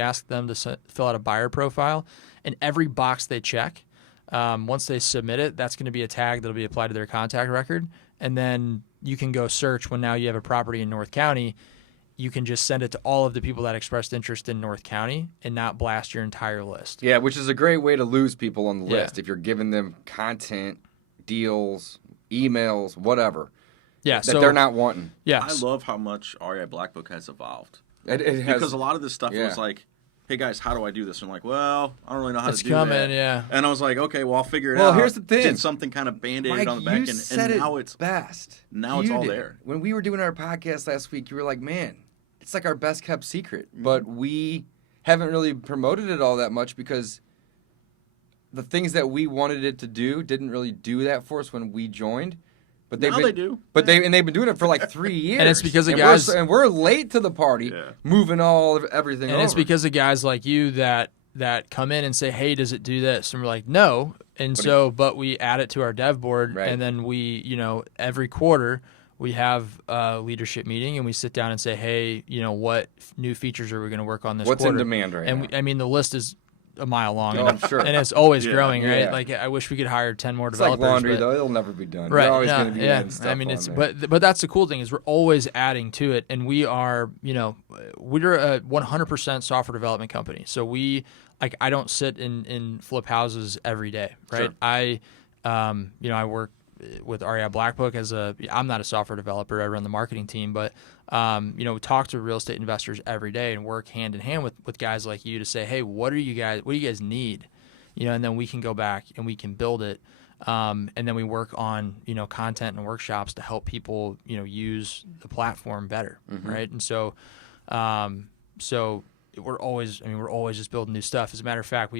ask them to fill out a buyer profile, and every box they check, once they submit it, that's going to be a tag that'll be applied to their contact record, and then you can go search when now you have a property in North County. You can just send it to all of the people that expressed interest in North County and not blast your entire list. Yeah, which is a great way to lose people on the Yeah. list if you're giving them content, deals, emails, whatever Yeah, that so they're not wanting. Yeah, I love how much REI Black Book has evolved. It has, Because a lot of this stuff yeah. was like, hey guys, how do I do this? And I'm like, well, I don't really know how it's to do coming. that. Yeah, And I was like, okay, well, I'll figure it Well, out. here's the thing. Did something kind of band-aided Mike, on the back you end, said and it now it's best. now it's You all did. there. When we were doing our podcast last week, you were like, man, it's like our best kept secret. Mm-hmm. But we haven't really promoted it all that much because the things that we wanted it to do didn't really do that for us when we joined. But Now they do. But they've been doing it for like 3 years. And it's because of and guys- we're late to the party, Yeah. moving everything and over. it's because of guys like you that come in and say, hey, does it do this? And we're like, no. And but we add it to our dev board, Right. and then we, every quarter we have a leadership meeting and we sit down and say, hey, what new features are we going to work on this What's quarter? in demand right now? And the list is a mile long. Oh, and, I'm sure. and it's always Yeah. growing, right? Yeah. Like I wish we could hire 10 more It's like developers. laundry, but, though. It'll never be done. Right. You're always no, going to be yeah. adding stuff I mean, on it's there. but that's the cool thing is we're always adding to it, and we are, we're a 100% software development company. So I don't sit in flip houses every day, right? Sure. I work with REI Black Book I'm not a software developer. I run the marketing team, but we talk to real estate investors every day and work hand in hand with guys like you to say, hey, what do you guys need? And then we can go back and we can build it. And then we work on, content and workshops to help people, use the platform better. Mm-hmm. Right. And so we're always just building new stuff. As a matter of fact,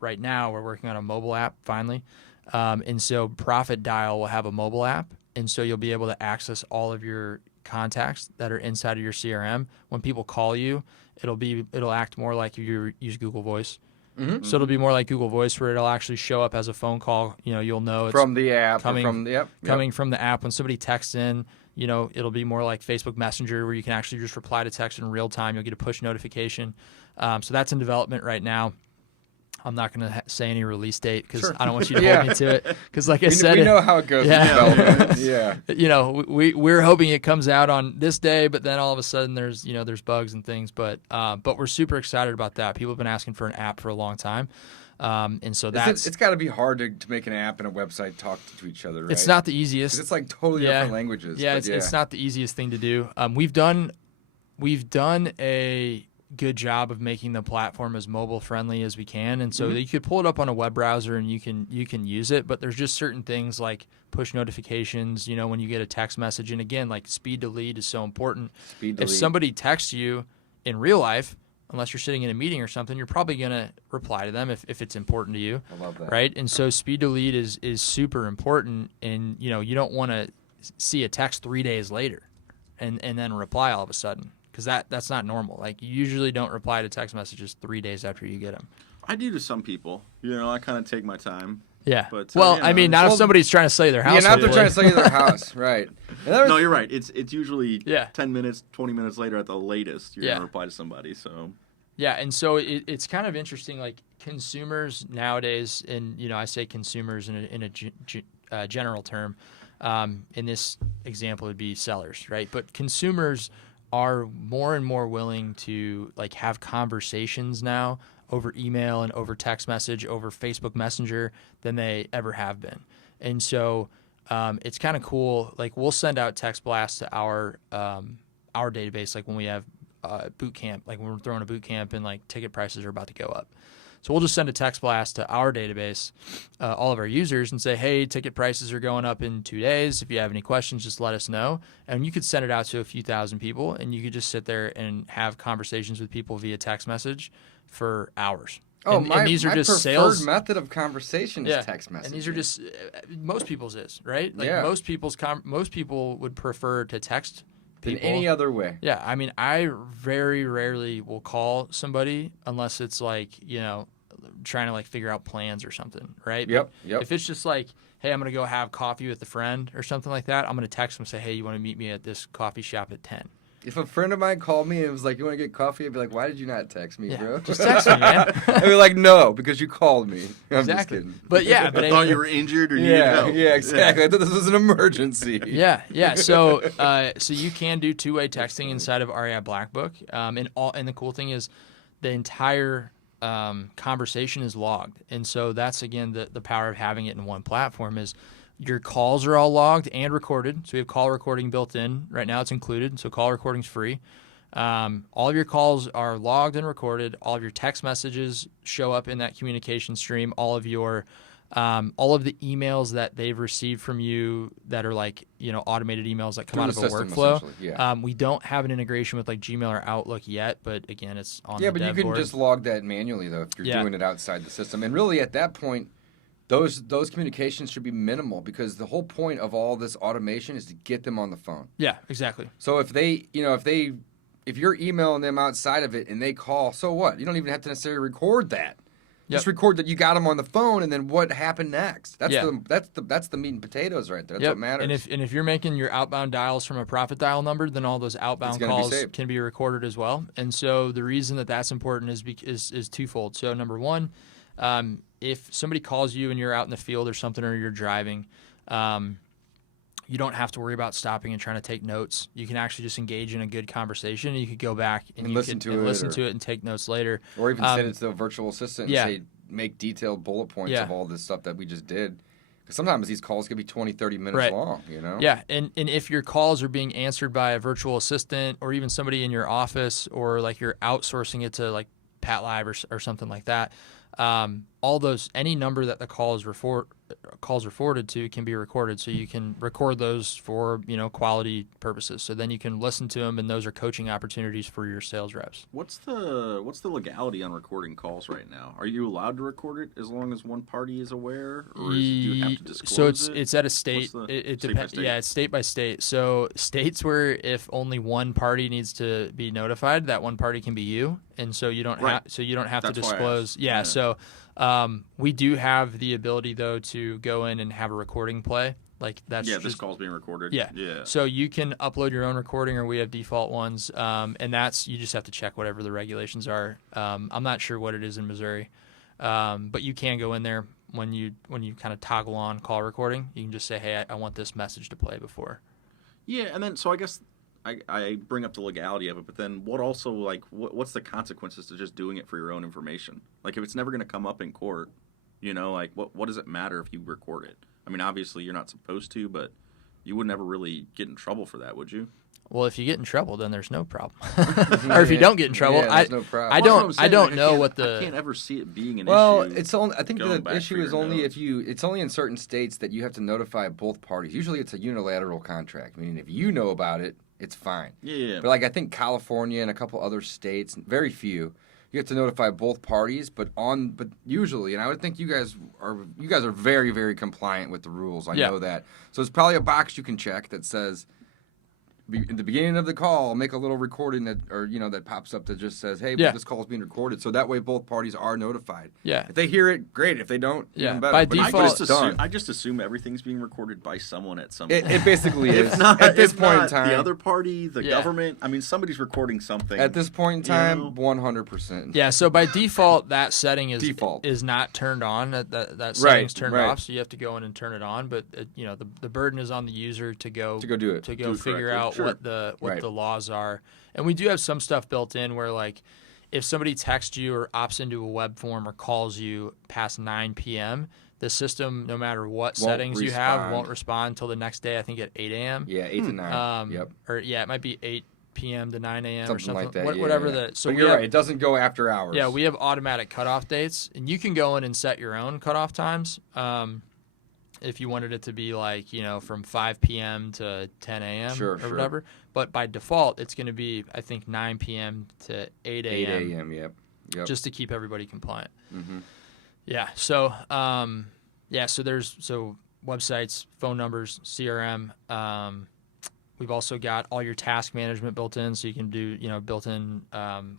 right now we're working on a mobile app finally. And so Profit Dial will have a mobile app. And so you'll be able to access all of your contacts that are inside of your CRM. When people call you, it'll act more like you use Google Voice. Mm-hmm. So it'll be more like Google Voice, where it'll actually show up as a phone call. You'll know it's From the app, coming- or from the yep. coming from the app. When somebody texts in, it'll be more like Facebook Messenger, where you can actually just reply to text in real time. You'll get a push notification. So that's in development right now. I'm not going to say any release date because Sure. I don't want you to Yeah. hold me to it. Because like I We said, know how it goes Yeah. with development. Yeah. we're hoping it comes out on this day, but then all of a sudden there's bugs and things. But we're super excited about that. People have been asking for an app for a long time. And so It's got to be hard to make an app and a website talk to each other, right? it's not the 'Cause easiest. it's like totally different languages. Yeah, but it's not the easiest thing to do. We've done a good job of making the platform as mobile friendly as we can, and so you could pull it up on a web browser and you can use it. But there's just certain things like push notifications. When you get a text message, and again, like speed to lead is so important. Speed to If lead. somebody texts you in real life, unless you're sitting in a meeting or something, you're probably going to reply to them if it's important to you. I love that. Right? And so speed to lead is super important, and you don't want to see a text 3 days later and then reply all of a sudden, because that's not normal. Like, you usually don't reply to text messages 3 days after you get them. I do to some people. I kind of take my time. Yeah. But, well, I mean, not if somebody's trying to sell you their house. Yeah, not if they're hopefully. trying to sell you their house, right? No, you're right. It's usually Yeah. 10 minutes, 20 minutes later at the latest, you're Yeah. going to reply to somebody. So Yeah, and so it's kind of interesting. Like, consumers nowadays, and I say consumers in a general term. In this example, it would be sellers, right? But consumers are more and more willing to like have conversations now over email and over text message, over Facebook Messenger than they ever have been. And so it's kind of cool. Like we'll send out text blasts to our database, like when we have boot camp, like when we're throwing a boot camp and like ticket prices are about to go up. So we'll just send a text blast to our database, all of our users, and say, hey, ticket prices are going up in 2 days. If you have any questions, just let us know. And you could send it out to a few thousand people, and you could just sit there and have conversations with people via text message for hours. Oh, and these are my just preferred sales method of conversation is text messaging. And these are just most people's is, right? Like Yeah. most people would prefer to text in people. any other way. Yeah, I mean, I very rarely will call somebody unless it's like, trying to like figure out plans or something, right? Yep. If it's just like, hey, I'm going to go have coffee with a friend or something like that, I'm going to text them and say, hey, you want to meet me at this coffee shop at 10? If a friend of mine called me and was like, you want to get coffee? I'd be like, why did you not text me, bro? Just text me, man. I'd be like, no, because you called me. I'm Exactly. just kidding. But yeah, I thought you were injured or needed help. Yeah, exactly. I thought this was an emergency. Yeah. So you can do two-way texting inside of REI Black Book, and the cool thing is, the entire conversation is logged, and so that's again the power of having it in one platform is your calls are all logged and recorded. So we have call recording built in right now; it's included. So call recording's free. All of your calls are logged and recorded. All of your text messages show up in that communication stream. All of the emails that they've received from you that are like, automated emails that come out of a workflow. Yeah. We don't have an integration with like Gmail or Outlook yet, but again, it's on the Yeah, but you dev can board. just log that manually, though, if you're doing it outside the system. And really, at that point, those communications should be minimal because the whole point of all this automation is to get them on the phone. Yeah, exactly. So if you're emailing them outside of it and they call, so what? You don't even have to necessarily record that. Yep. Just record that you got them on the phone, and then what happened next. That's Yeah. that's the meat and potatoes right there. That's what matters. And if you're making your outbound dials from a profit dial number, then all those outbound calls can be recorded as well. And so the reason that that's important is twofold. So number one, if somebody calls you and you're out in the field or something, or you're driving, you don't have to worry about stopping and trying to take notes. You can actually just engage in a good conversation, and you could go back and listen to it and take notes later. Or even send it to a virtual assistant and say, make detailed bullet points of all this stuff that we just did. Because sometimes these calls can be 20, 30 minutes long, Yeah, and if your calls are being answered by a virtual assistant or even somebody in your office, or like you're outsourcing it to like Pat Live or something like that, any number that the calls are forwarded to can be recorded, so you can record those for quality purposes. So then you can listen to them, and those are coaching opportunities for your sales reps. What's the legality on recording calls right now? Are you allowed to record it as long as one party is aware, or do you have to disclose So it's at a state. It depends. Yeah, it's state by state. So states where if only one party needs to be notified, that one party can be you, and so you don't have to disclose. Yeah. So we do have the ability though to go in and have a recording play. Like that's this call's being recorded. Yeah. So you can upload your own recording, or we have default ones, and that's you just have to check whatever the regulations are. I'm not sure what it is in Missouri, but you can go in there when you kind of toggle on call recording. You can just say, hey, I want this message to play before. Yeah, and then so I guess I bring up the legality of it, but then what's the consequences to just doing it for your own information? Like if it's never going to come up in court, what does it matter if you record it? I mean, obviously you're not supposed to, but you would never really get in trouble for that, would you? Well, if you get in trouble, then there's no problem. Or if you don't get in trouble, there's no problem. I don't know what the. I can't ever see it being an issue. Well, it's only. I think the issue is only notes. It's only in certain states that you have to notify both parties. Usually, it's a unilateral contract, meaning if you know about it, it's fine. Yeah. But I think California and a couple other states, very few, you have to notify both parties. But usually, and I would think you guys are very, very compliant with the rules. I know that. So it's probably a box you can check that says, in the beginning of the call, I'll make a little recording that pops up that just says, "Hey, Yeah. this call is being recorded," so that way both parties are notified. Yeah. If they hear it, great. If they don't, Yeah. even better. By But if default- it's done. I just assume everything's being recorded by someone at some It, point. it basically is. If not, At this if point not, in time, the other party, the Yeah. government. I mean, somebody's recording something. at this point in You time, know? 100%. Yeah, so by default, that setting is Default. is not turned on. That Right, setting's turned right. off, so you have to go in and turn it on. But the burden is on the user to go do it. to go Do it figure correctly. out Sure. what the Right. laws are. And we do have some stuff built in where, like, if somebody texts you or opts into a web form or calls you past 9 p.m., the system, no matter what settings you have, respond. won't respond until the next day. I think at 8 a.m. Yeah, 8 to 9. Yep. Or it might be 8 p.m. to 9 a.m. or Something something like that. Whatever yeah. the. So but we you're have, right. It doesn't go after hours. Yeah, we have automatic cutoff dates, and you can go in and set your own cutoff times. If you wanted it to be like, from 5 p.m. to 10 a.m. Sure, or sure. whatever. But by default, it's going to be, I think, 9 p.m. to 8 8 a.m. a.m. Yep. just to keep everybody compliant. Mm-hmm. Yeah. So, so websites, phone numbers, CRM. We've also got all your task management built in, so you can do, built-in.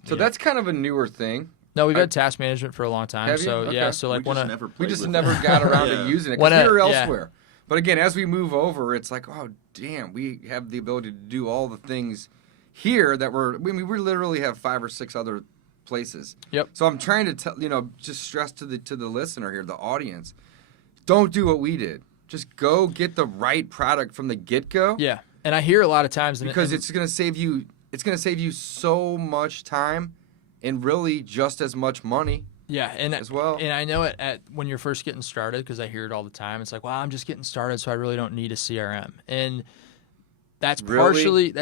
So that's kind of a newer thing. No, we've had task management for a long time. Have you? So Okay. yeah, so like we just never We played just with never it. got around Yeah. to using it When because we were yeah. elsewhere. But again, as we move over, it's like, oh, damn, we have the ability to do all the things here that we literally have 5 or 6 other places. Yep. So I'm trying to tell, just stress to the listener here, the audience, don't do what we did. Just go get the right product from the get-go. Yeah, and I hear a lot of times Because it's going to save you. It's going to save you so much time, and really just as much money. Yeah, and as well. And I know it at when you're first getting started, because I hear it all the time. It's like, well, I'm just getting started, so I really don't need a CRM. And that's partially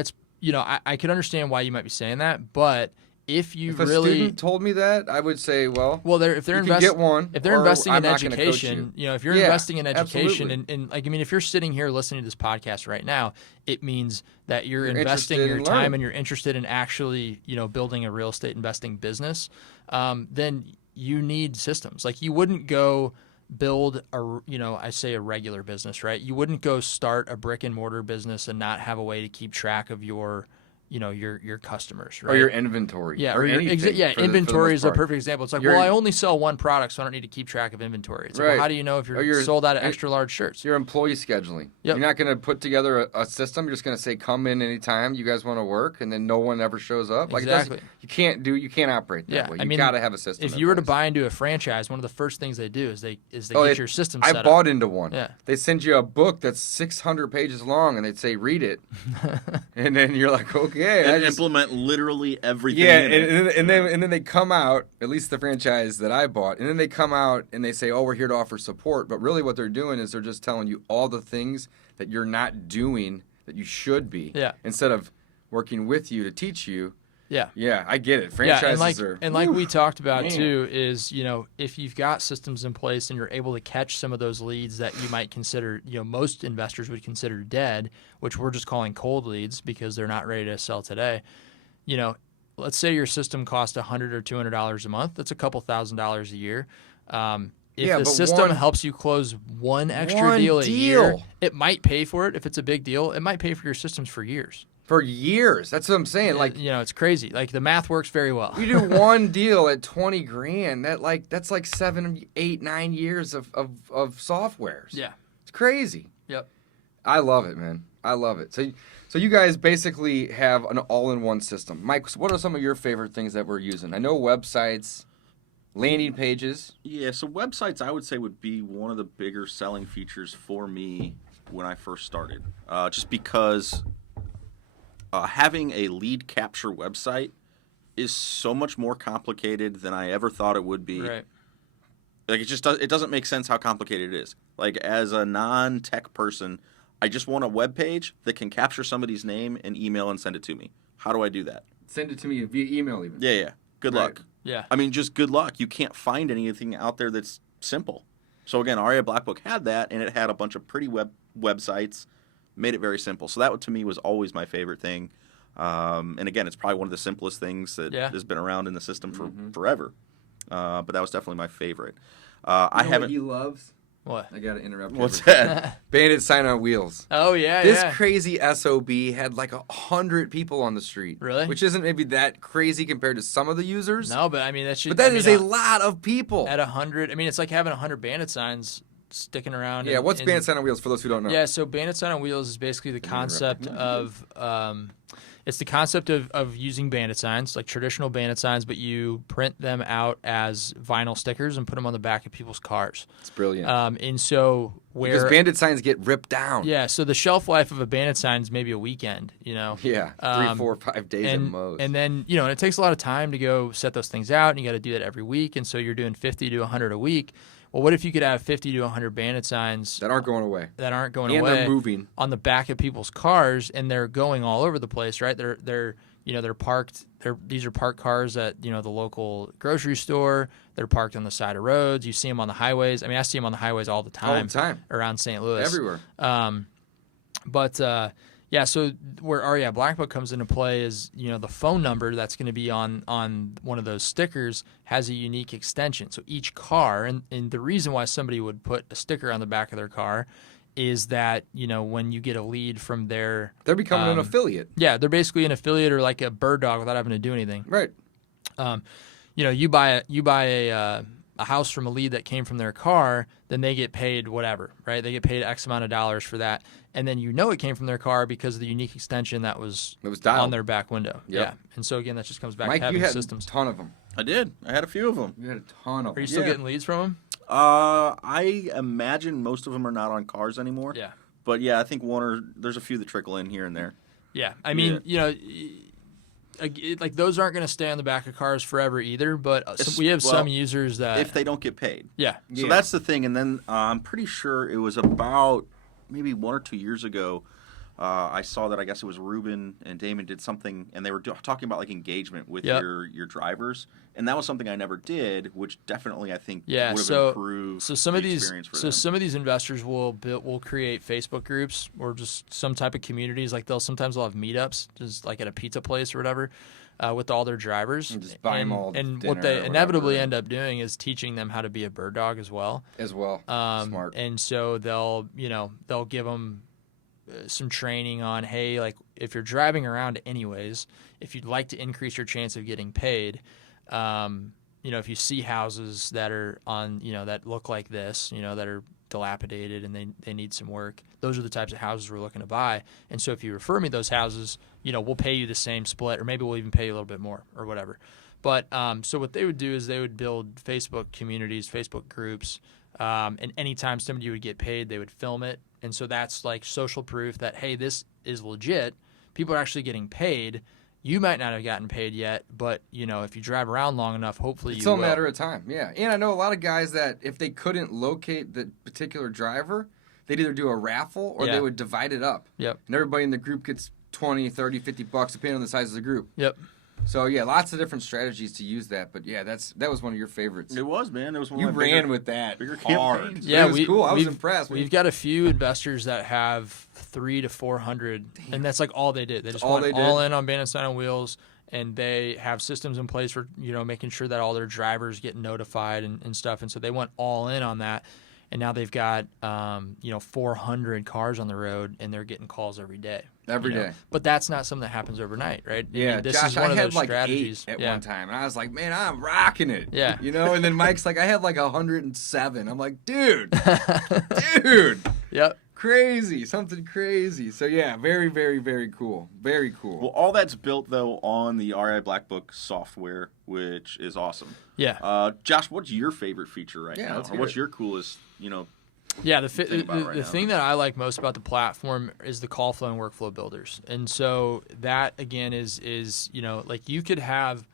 I could understand why you might be saying that, but if you If a really student told me that, I would say, well, if they're you can get one, if they're or investing I'm in not gonna coach education, if you're Yeah, investing in education, absolutely. and like, I mean, if you're sitting here listening to this podcast right now, it means that you're You're investing interested your in time learning. and you're interested in actually, building a real estate investing business. Then you need systems. Like, you wouldn't go build I say a regular business, right? You wouldn't go start a brick and mortar business and not have a way to keep track of your your customers, right? or your inventory. Yeah, or anything for the inventory most is a part. perfect example. It's like, Your- well, I only sell one product, so I don't need to keep track of inventory. It's like, well, Right. how do you know if Or you're your- sold out of and- extra large shirts? Your employee scheduling. Yep. You're not going to put together a system. You're just going to say, come in anytime you guys want to work, and then no one ever shows up. Like, Exactly. you can't operate that Yeah, way. I You mean, got to have a system. If in you were to place. buy into a franchise, one of the first things they do is they Oh, get your system I set up. bought into one. Yeah. They send you a book that's 600 pages long, and they'd say, read it. And then you're like, okay. I And just- implement literally everything. Yeah, in it. and then they come out, at least the franchise that I bought, and then they come out and they say, oh, we're here to offer support. But really what they're doing is they're just telling you all the things that you're not doing that you should be. Yeah. Instead of working with you to teach you. Yeah. Yeah, I get it. Yeah, Franchises and like we talked about man. too, is if you've got systems in place and you're able to catch some of those leads that you might consider, most investors would consider dead, which we're just calling cold leads because they're not ready to sell today. Let's say your system costs $100 or $200 a month. That's a couple $1,000s a year. If Yeah, the but system one- helps you close one extra One deal a year, deal. it might pay for it. If it's a big deal, it might pay for your systems for years. For years. That's what I'm saying. Like, It's crazy. Like, the math works very well. you do one deal at 20 grand, that's like 7, 8, 9 years of softwares. Yeah. It's crazy. Yep. I love it, man. I love it. So you guys basically have an all-in-one system. Mike, what are some of your favorite things that we're using? I know websites, landing pages. Yeah, so websites I would say would be one of the bigger selling features for me when I first started. Just because having a lead capture website is so much more complicated than I ever thought it would be. Right. Like, it doesn't make sense how complicated it is. Like, as a non-tech person, I just want a web page that can capture somebody's name and email and send it to me. How do I do that? Send it to me via email even. Yeah. Good Right. luck. Yeah. I mean, just good luck. You can't find anything out there that's simple. So again, REI Black Book had that, and it had a bunch of pretty websites, made it very simple. So that to me was always my favorite thing. And again, it's probably one of the simplest things that has been around in the system for forever. But that was definitely my favorite. I haven't. What he loves? What? I gotta interrupt. What's you. that? Bandit sign on wheels. Oh yeah, This yeah. crazy SOB had like 100 people on the street. Really? Which isn't maybe that crazy compared to some of the users. No, but I mean that should. But that I is mean, a lot of people. at 100. I mean, it's like having 100 Bandit signs sticking around. Yeah, what's Bandit sign on wheels for those who don't know? Yeah, so Bandit sign on wheels is basically the concept of it's the concept of using bandit signs, like traditional bandit signs, but you print them out as vinyl stickers and put them on the back of people's cars. It's brilliant. And so because bandit signs get ripped down. Yeah, so the shelf life of a bandit sign is maybe a weekend, you know. Yeah, 3, 4, 5 days at most. And then, you know, it takes a lot of time to go set those things out, and you got to do that every week, and so you're doing 50 to 100 a week. Well, what if you could have 50 to 100 bandit signs that aren't going away? And away. They're moving on the back of people's cars, and they're going all over the place, right? They're parked. These are parked cars at the local grocery store. They're parked on the side of roads. You see them on the highways. I mean, I see them on the highways all the time. Around St. Louis. Everywhere. Yeah, so where REI Black Book comes into play is, the phone number that's going to be on one of those stickers has a unique extension. So each car, and the reason why somebody would put a sticker on the back of their car is that, when you get a lead from their... They're becoming an affiliate. Yeah, they're basically an affiliate or like a bird dog without having to do anything. Right. You buy a house from a lead that came from their car, then they get paid whatever, right? They get paid X amount of dollars for that. And then it came from their car because of the unique extension that was on their back window. Yep. Yeah. And so, again, that just comes back Mike, to having you had systems. a ton of them. I did. I had a few of them. You had a ton of them. Are you still getting leads from them? I imagine most of them are not on cars anymore. Yeah. But, yeah, I think there's a few that trickle in here and there. Yeah. I mean, like those aren't going to stay on the back of cars forever either, but we have some users that... If they don't get paid. Yeah. So that's the thing. And then I'm pretty sure it was about maybe 1 or 2 years ago, I saw that I guess it was Ruben and Damon did something, and they were talking about like engagement with your drivers, and that was something I never did, which definitely I think would have improved. So some of these, them. Some of these investors will create Facebook groups or just some type of communities. Like sometimes they'll have meetups, just like at a pizza place or whatever, with all their drivers. And just buy them all. And what they inevitably end up doing is teaching them how to be a bird dog as well. Smart. And so they'll give them some training on, hey, like if you're driving around anyways, if you'd like to increase your chance of getting paid, if you see houses that are on, that look like this, that are dilapidated and they need some work, those are the types of houses we're looking to buy. And so if you refer me those houses, we'll pay you the same split, or maybe we'll even pay you a little bit more or whatever. But so what they would do is they would build Facebook communities, Facebook groups, and anytime somebody would get paid, they would film it. And so that's like social proof that, hey, this is legit. People are actually getting paid. You might not have gotten paid yet, but, if you drive around long enough, hopefully it's you will. It's all a matter of time, yeah. And I know a lot of guys that if they couldn't locate the particular driver, they'd either do a raffle or they would divide it up. Yep. And everybody in the group gets $20, $30, $50, depending on the size of the group. Yep. So, yeah, lots of different strategies to use that. But, yeah, that was one of your favorites. It was, man. It was one you of my ran with that bigger hard. campaigns. Yeah, it was cool. I was impressed. We've got a few investors that have 300 to 400, and that's like all they did. They just went all in on Bandit Sign on Wheels, and they have systems in place for making sure that all their drivers get notified and stuff. And so they went all in on that. And now they've got 400 cars on the road, and they're getting calls every day. Every day. But that's not something that happens overnight, right? Yeah, I mean, this Josh, is one I of had those like strategies. 8 at one time, and I was like, man, I'm rocking it. Yeah. And then Mike's like, I had like 107. I'm like, dude. Yep. Crazy, something crazy. So yeah, very, very, very cool. Very cool. Well, all that's built though on the REI Black Book software, which is awesome. Yeah. Josh, what's your favorite feature right now? Let's Or hear what's it. your coolest, Yeah, the thing that I like most about the platform is the call flow and workflow builders. And so that again is like you could have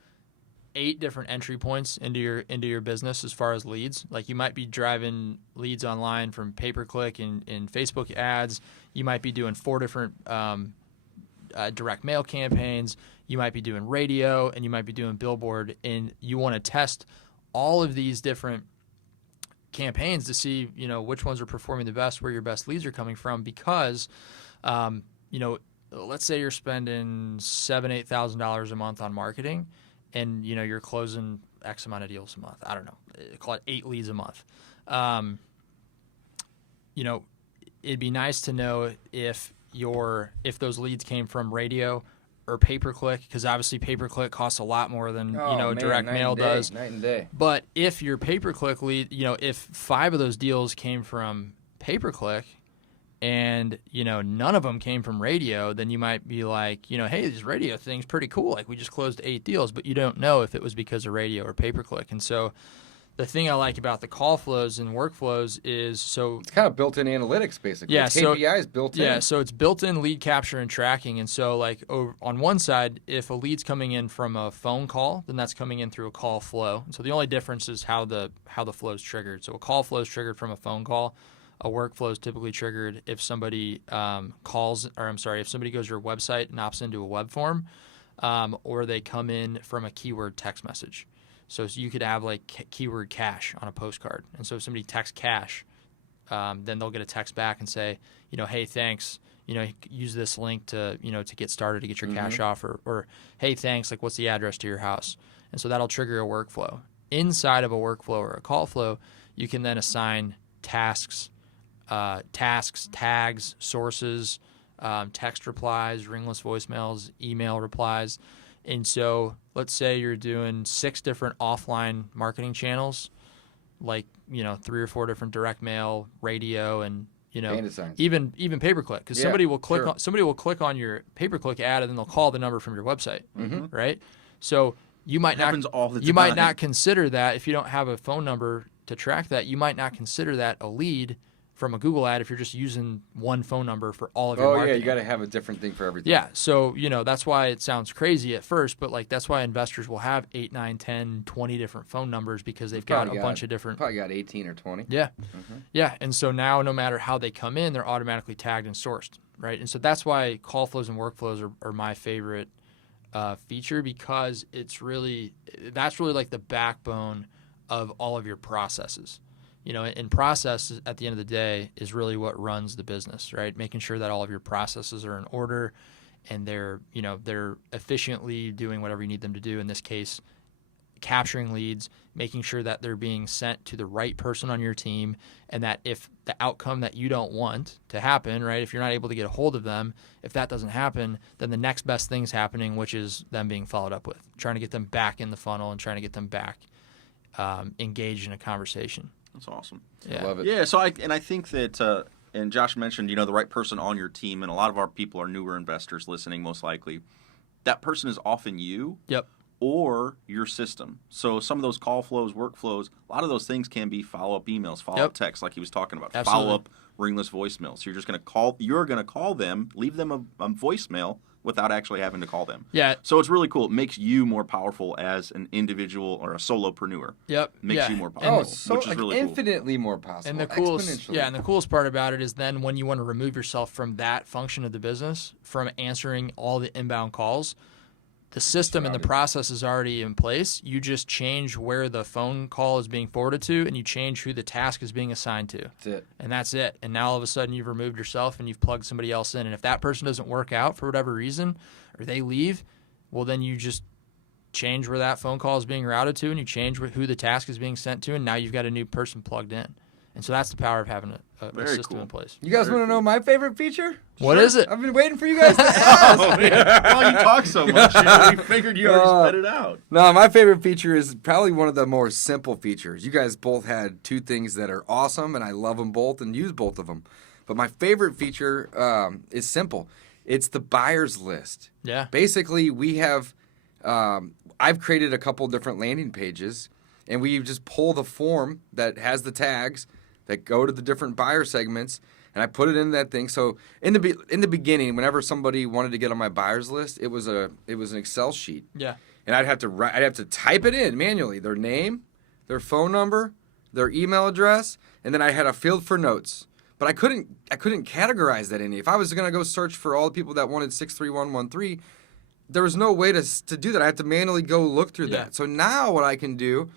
8 different entry points into your business as far as leads. Like you might be driving leads online from pay-per-click and Facebook ads. You might be doing 4 different direct mail campaigns. You might be doing radio, and you might be doing billboard. And you want to test all of these different campaigns to see which ones are performing the best, where your best leads are coming from, because let's say you're spending $7,000-$8,000 a month on marketing, and you're closing X amount of deals a month. I don't know, call it 8 leads a month. it'd be nice to know if those leads came from radio or pay-per-click, because obviously pay-per-click costs a lot more than direct mail does. Night and day. But if your pay-per-click lead, if 5 of those deals came from pay-per-click and none of them came from radio, then you might be like, hey, this radio thing's pretty cool. Like, we just closed 8 deals, but you don't know if it was because of radio or pay-per-click. And so the thing I like about the call flows and workflows is it's kind of built-in analytics, basically. Yeah, KPIs built in. Yeah, so it's built-in lead capture and tracking. And so, like, on one side, if a lead's coming in from a phone call, then that's coming in through a call flow. And so the only difference is how the flow is triggered. So a call flow is triggered from a phone call. A workflow is typically triggered if somebody if somebody goes to your website and opts into a web form, or they come in from a keyword text message. So you could have like keyword cash on a postcard. And so if somebody texts cash, then they'll get a text back and say, hey, thanks. Use this link to get started to get your cash off, or hey, thanks. Like, what's the address to your house? And so that'll trigger a workflow. Inside of a workflow or a call flow, you can then assign tasks, tags, sources, text replies, ringless voicemails, email replies. And so let's say you're doing 6 different offline marketing channels, like, 3 or 4 different direct mail, radio, and, even pay-per-click. Because somebody will click on your pay-per-click ad, and then they'll call the number from your website, right? So you might not consider that if you don't have a phone number to track that. You might not consider that a lead from a Google ad if you're just using one phone number for all of your marketing. Oh, yeah, you got to have a different thing for everything. Yeah, so, that's why it sounds crazy at first, but, like, that's why investors will have 8, 9, 10, 20 different phone numbers, because they've got a bunch of different... Probably got 18 or 20. Yeah. Yeah, and so now no matter how they come in, they're automatically tagged and sourced, right? And so that's why call flows and workflows are my favorite feature, because that's really like the backbone of all of your processes. And process at the end of the day is really what runs the business, right? Making sure that all of your processes are in order and they're efficiently doing whatever you need them to do. In this case, capturing leads, making sure that they're being sent to the right person on your team, and that if the outcome that you don't want to happen, right, if you're not able to get a hold of them, if that doesn't happen, then the next best thing's happening, which is them being followed up with, trying to get them back in the funnel and trying to get them back engaged in a conversation. That's awesome. Yeah. I love it. Yeah, so I think that, and Josh mentioned, the right person on your team, and a lot of our people are newer investors listening, most likely. That person is often you. Yep. Or your system. So some of those call flows, workflows, a lot of those things can be follow-up emails, follow-up texts, like he was talking about, Absolutely. follow-up ringless voicemails. So you're going to call them, leave them a voicemail without actually having to call them. Yeah. So it's really cool. It makes you more powerful as an individual or a solopreneur. Yep. Makes you more powerful, so which is really infinitely more possible. And the coolest part about it is then when you want to remove yourself from that function of the business, from answering all the inbound calls, the system and the process is already in place. You just change where the phone call is being forwarded to, and you change who the task is being assigned to. That's it. And that's it. And now all of a sudden you've removed yourself and you've plugged somebody else in. And if that person doesn't work out for whatever reason, or they leave, well, then you just change where that phone call is being routed to, and you change who the task is being sent to, and now you've got a new person plugged in. And so that's the power of having a system in place. You guys want to know my favorite feature? What is it? I've been waiting for you guys to ask. Well, you talk so much, we figured you already spit it out. No, my favorite feature is probably one of the more simple features. You guys both had 2 things that are awesome, and I love them both and use both of them. But my favorite feature is simple. It's the buyer's list. Yeah. Basically, we have I've created a couple different landing pages, and we just pull the form that has the tags that go to the different buyer segments, and I put it in that thing. So in the beginning, whenever somebody wanted to get on my buyers list, it was an Excel sheet. Yeah. And I'd have to type it in manually, their name, their phone number, their email address, and then I had a field for notes. But I couldn't categorize that in. If I was going to go search for all the people that wanted 63113, there was no way to do that. I had to manually go look through that. So now what I can do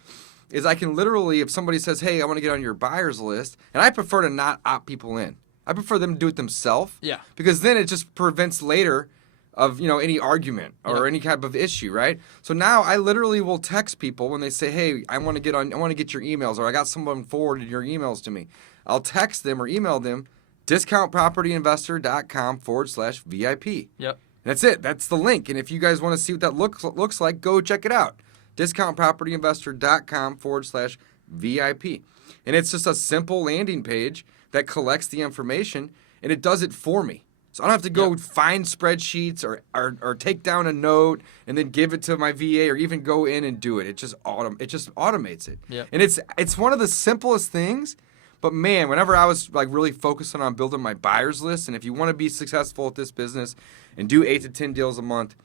is I can literally, if somebody says, hey, I want to get on your buyer's list, and I prefer to not opt people in. I prefer them to do it themselves. Yeah. Because then it just prevents later of, any argument or any type of issue, right? So now I literally will text people when they say, hey, I want to get your emails, or I got someone forwarded your emails to me. I'll text them or email them discountpropertyinvestor.com/VIP. Yep. That's it. That's the link. And if you guys want to see what that looks like, go check it out. discountpropertyinvestor.com/VIP. And it's just a simple landing page that collects the information, and it does it for me. So I don't have to go find spreadsheets or take down a note and then give it to my VA or even go in and do it. It just automates it. Yep. And it's one of the simplest things. But man, whenever I was like really focusing on building my buyers list, and if you want to be successful at this business and do 8 to 10 deals a month,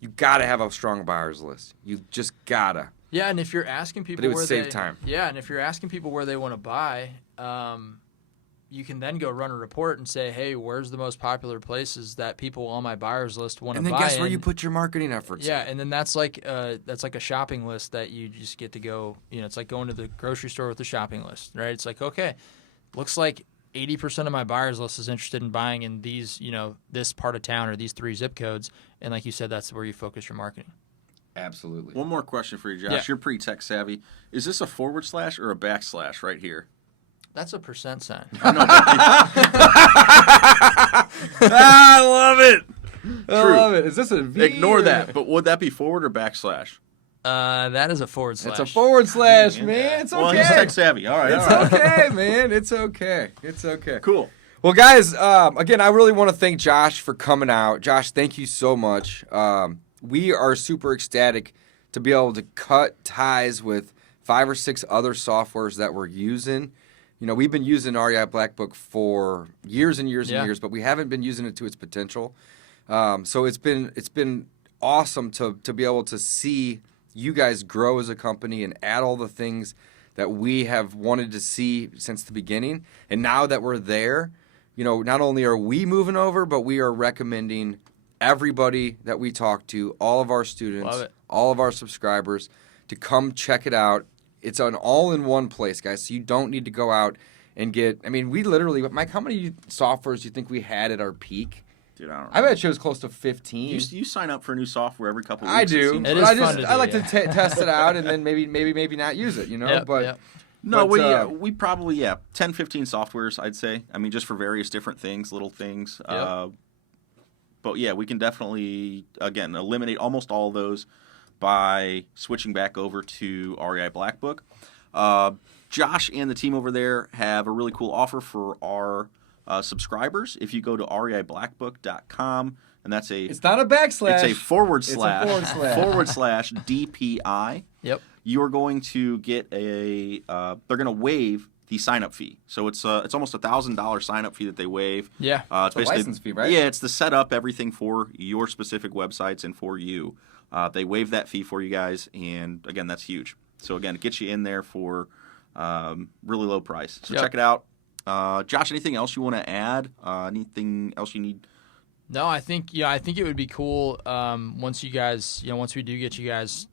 you gotta have a strong buyers list. You just gotta. Yeah, and if you're asking people, But it would where save time. Yeah, and if you're asking people where they want to buy, you can then go run a report and say, hey, where's the most popular places that people on my buyers list want to buy? And then guess where you put your marketing efforts? Yeah, and then that's like a shopping list that you just get to go. It's like going to the grocery store with a shopping list, right? It's like, okay, looks like 80% of my buyers list is interested in buying in these, this part of town or these 3 zip codes, and like you said, that's where you focus your marketing. Absolutely. One more question for you, Josh. Yeah. You're pretty tech savvy. Is this a / or a backslash right here? That's a percent sign. I know. I love it. I True. love it. Is this a V? Ignore or- that. But would that be forward or backslash? That is a / It's a / man. It's okay. Well, he's tech savvy. All right. It's all right. okay, man. It's okay. It's okay. Cool. Well, guys, again, I really want to thank Josh for coming out. Josh, thank you so much. We are super ecstatic to be able to cut ties with 5 or 6 other softwares that we're using. We've been using REI Black Book for years and years and years, but we haven't been using it to its potential. So it's been awesome to be able to see you guys grow as a company and add all the things that we have wanted to see since the beginning. And now that we're there, not only are we moving over, but we are recommending everybody that we talk to, all of our students, all of our subscribers, to come check it out. It's an all-in-one place, guys, so you don't need to go out and get... we literally... Mike, how many softwares do you think we had at our peak? Dude, I don't know. I bet it was close to 15. You sign up for new software every couple of I weeks. do. seems It But is like. fun to do, I like yeah. to test it out and then maybe not use it, Yep, but... yep. No, But, we probably 10, 15 softwares, I'd say. Just for various different things, little things. Yep. But yeah, we can definitely again eliminate almost all of those by switching back over to REI Black Book. Josh and the team over there have a really cool offer for our subscribers. If you go to reiblackbook.com, and that's It's not a backslash. it's a forward It's a slash forward slash. DPI. Yep. You're going to get they're going to waive the sign-up fee. So it's almost $1,000 sign-up fee that they waive. Yeah. It's a license fee, right? Yeah, it's the setup, everything for your specific websites and for you. They waive that fee for you guys, and again, that's huge. So again, it gets you in there for really low price. So Yep. check it out. Josh, anything else you want to add? Anything else you need? No, I think it would be cool once you guys, once we do get you guys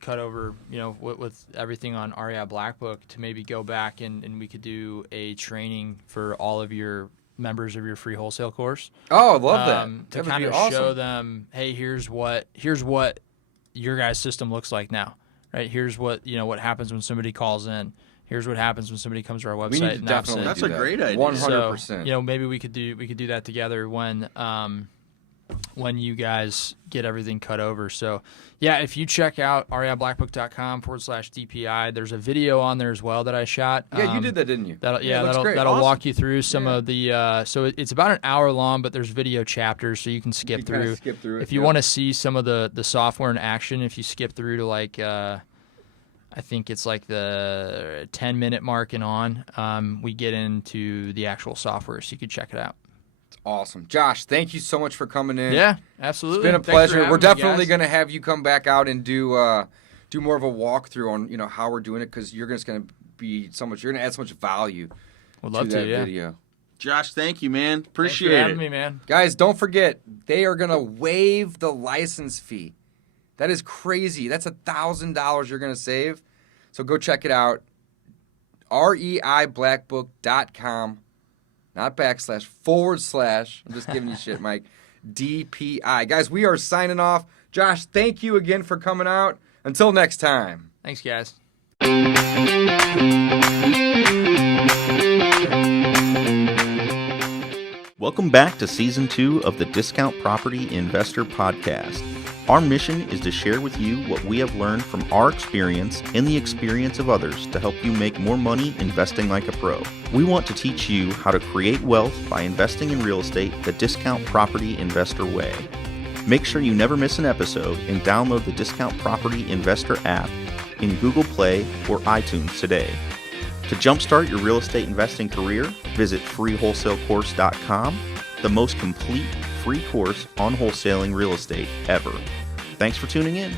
cut over, with everything on REI Black Book, to maybe go back and we could do a training for all of your members of your free wholesale course. Oh, I love that. To That would kind be of awesome. show them, hey, here's what your guys' system looks like now, right? Here's what what happens when somebody calls in. Here's what happens when somebody comes to our website. We need to and definitely That's do a that. great idea. 100%. So, maybe we could do that together when you guys get everything cut over. So, yeah, if you check out reiblackbook.com/DPI, there's a video on there as well that I shot. Yeah, you did that, didn't you? That'll looks great. that'll Awesome. walk you through some of the. So it's about an hour long, but there's video chapters, so you can skip You kinda through. skip through it, If you yeah. want to see some of the software in action, if you skip through to like. I think it's like the 10-minute mark and on. We get into the actual software, so you can check it out. Awesome. Josh, thank you so much for coming in. Yeah, absolutely. It's been a Thanks for pleasure. We're having me, definitely guys. going to have you come back out and do more of a walkthrough on how we're doing it, because you're just going to be so much. You're going to add so much value Would love to that to, yeah. video. Josh, thank you, man. Thanks Appreciate for having it. me, man. Guys, don't forget, they are going to waive the license fee. That is crazy. That's $1,000 you're going to save. So go check it out. REIBlackbook.com, not backslash, / I'm just giving you shit, Mike. DPI. Guys, we are signing off. Josh, thank you again for coming out. Until next time. Thanks, guys. Welcome back to Season 2 of the Discount Property Investor Podcast. Our mission is to share with you what we have learned from our experience and the experience of others to help you make more money investing like a pro. We want to teach you how to create wealth by investing in real estate the Discount Property Investor way. Make sure you never miss an episode and download the Discount Property Investor app in Google Play or iTunes today. To jumpstart your real estate investing career, visit freewholesalecourse.com, the most complete free course on wholesaling real estate ever. Thanks for tuning in.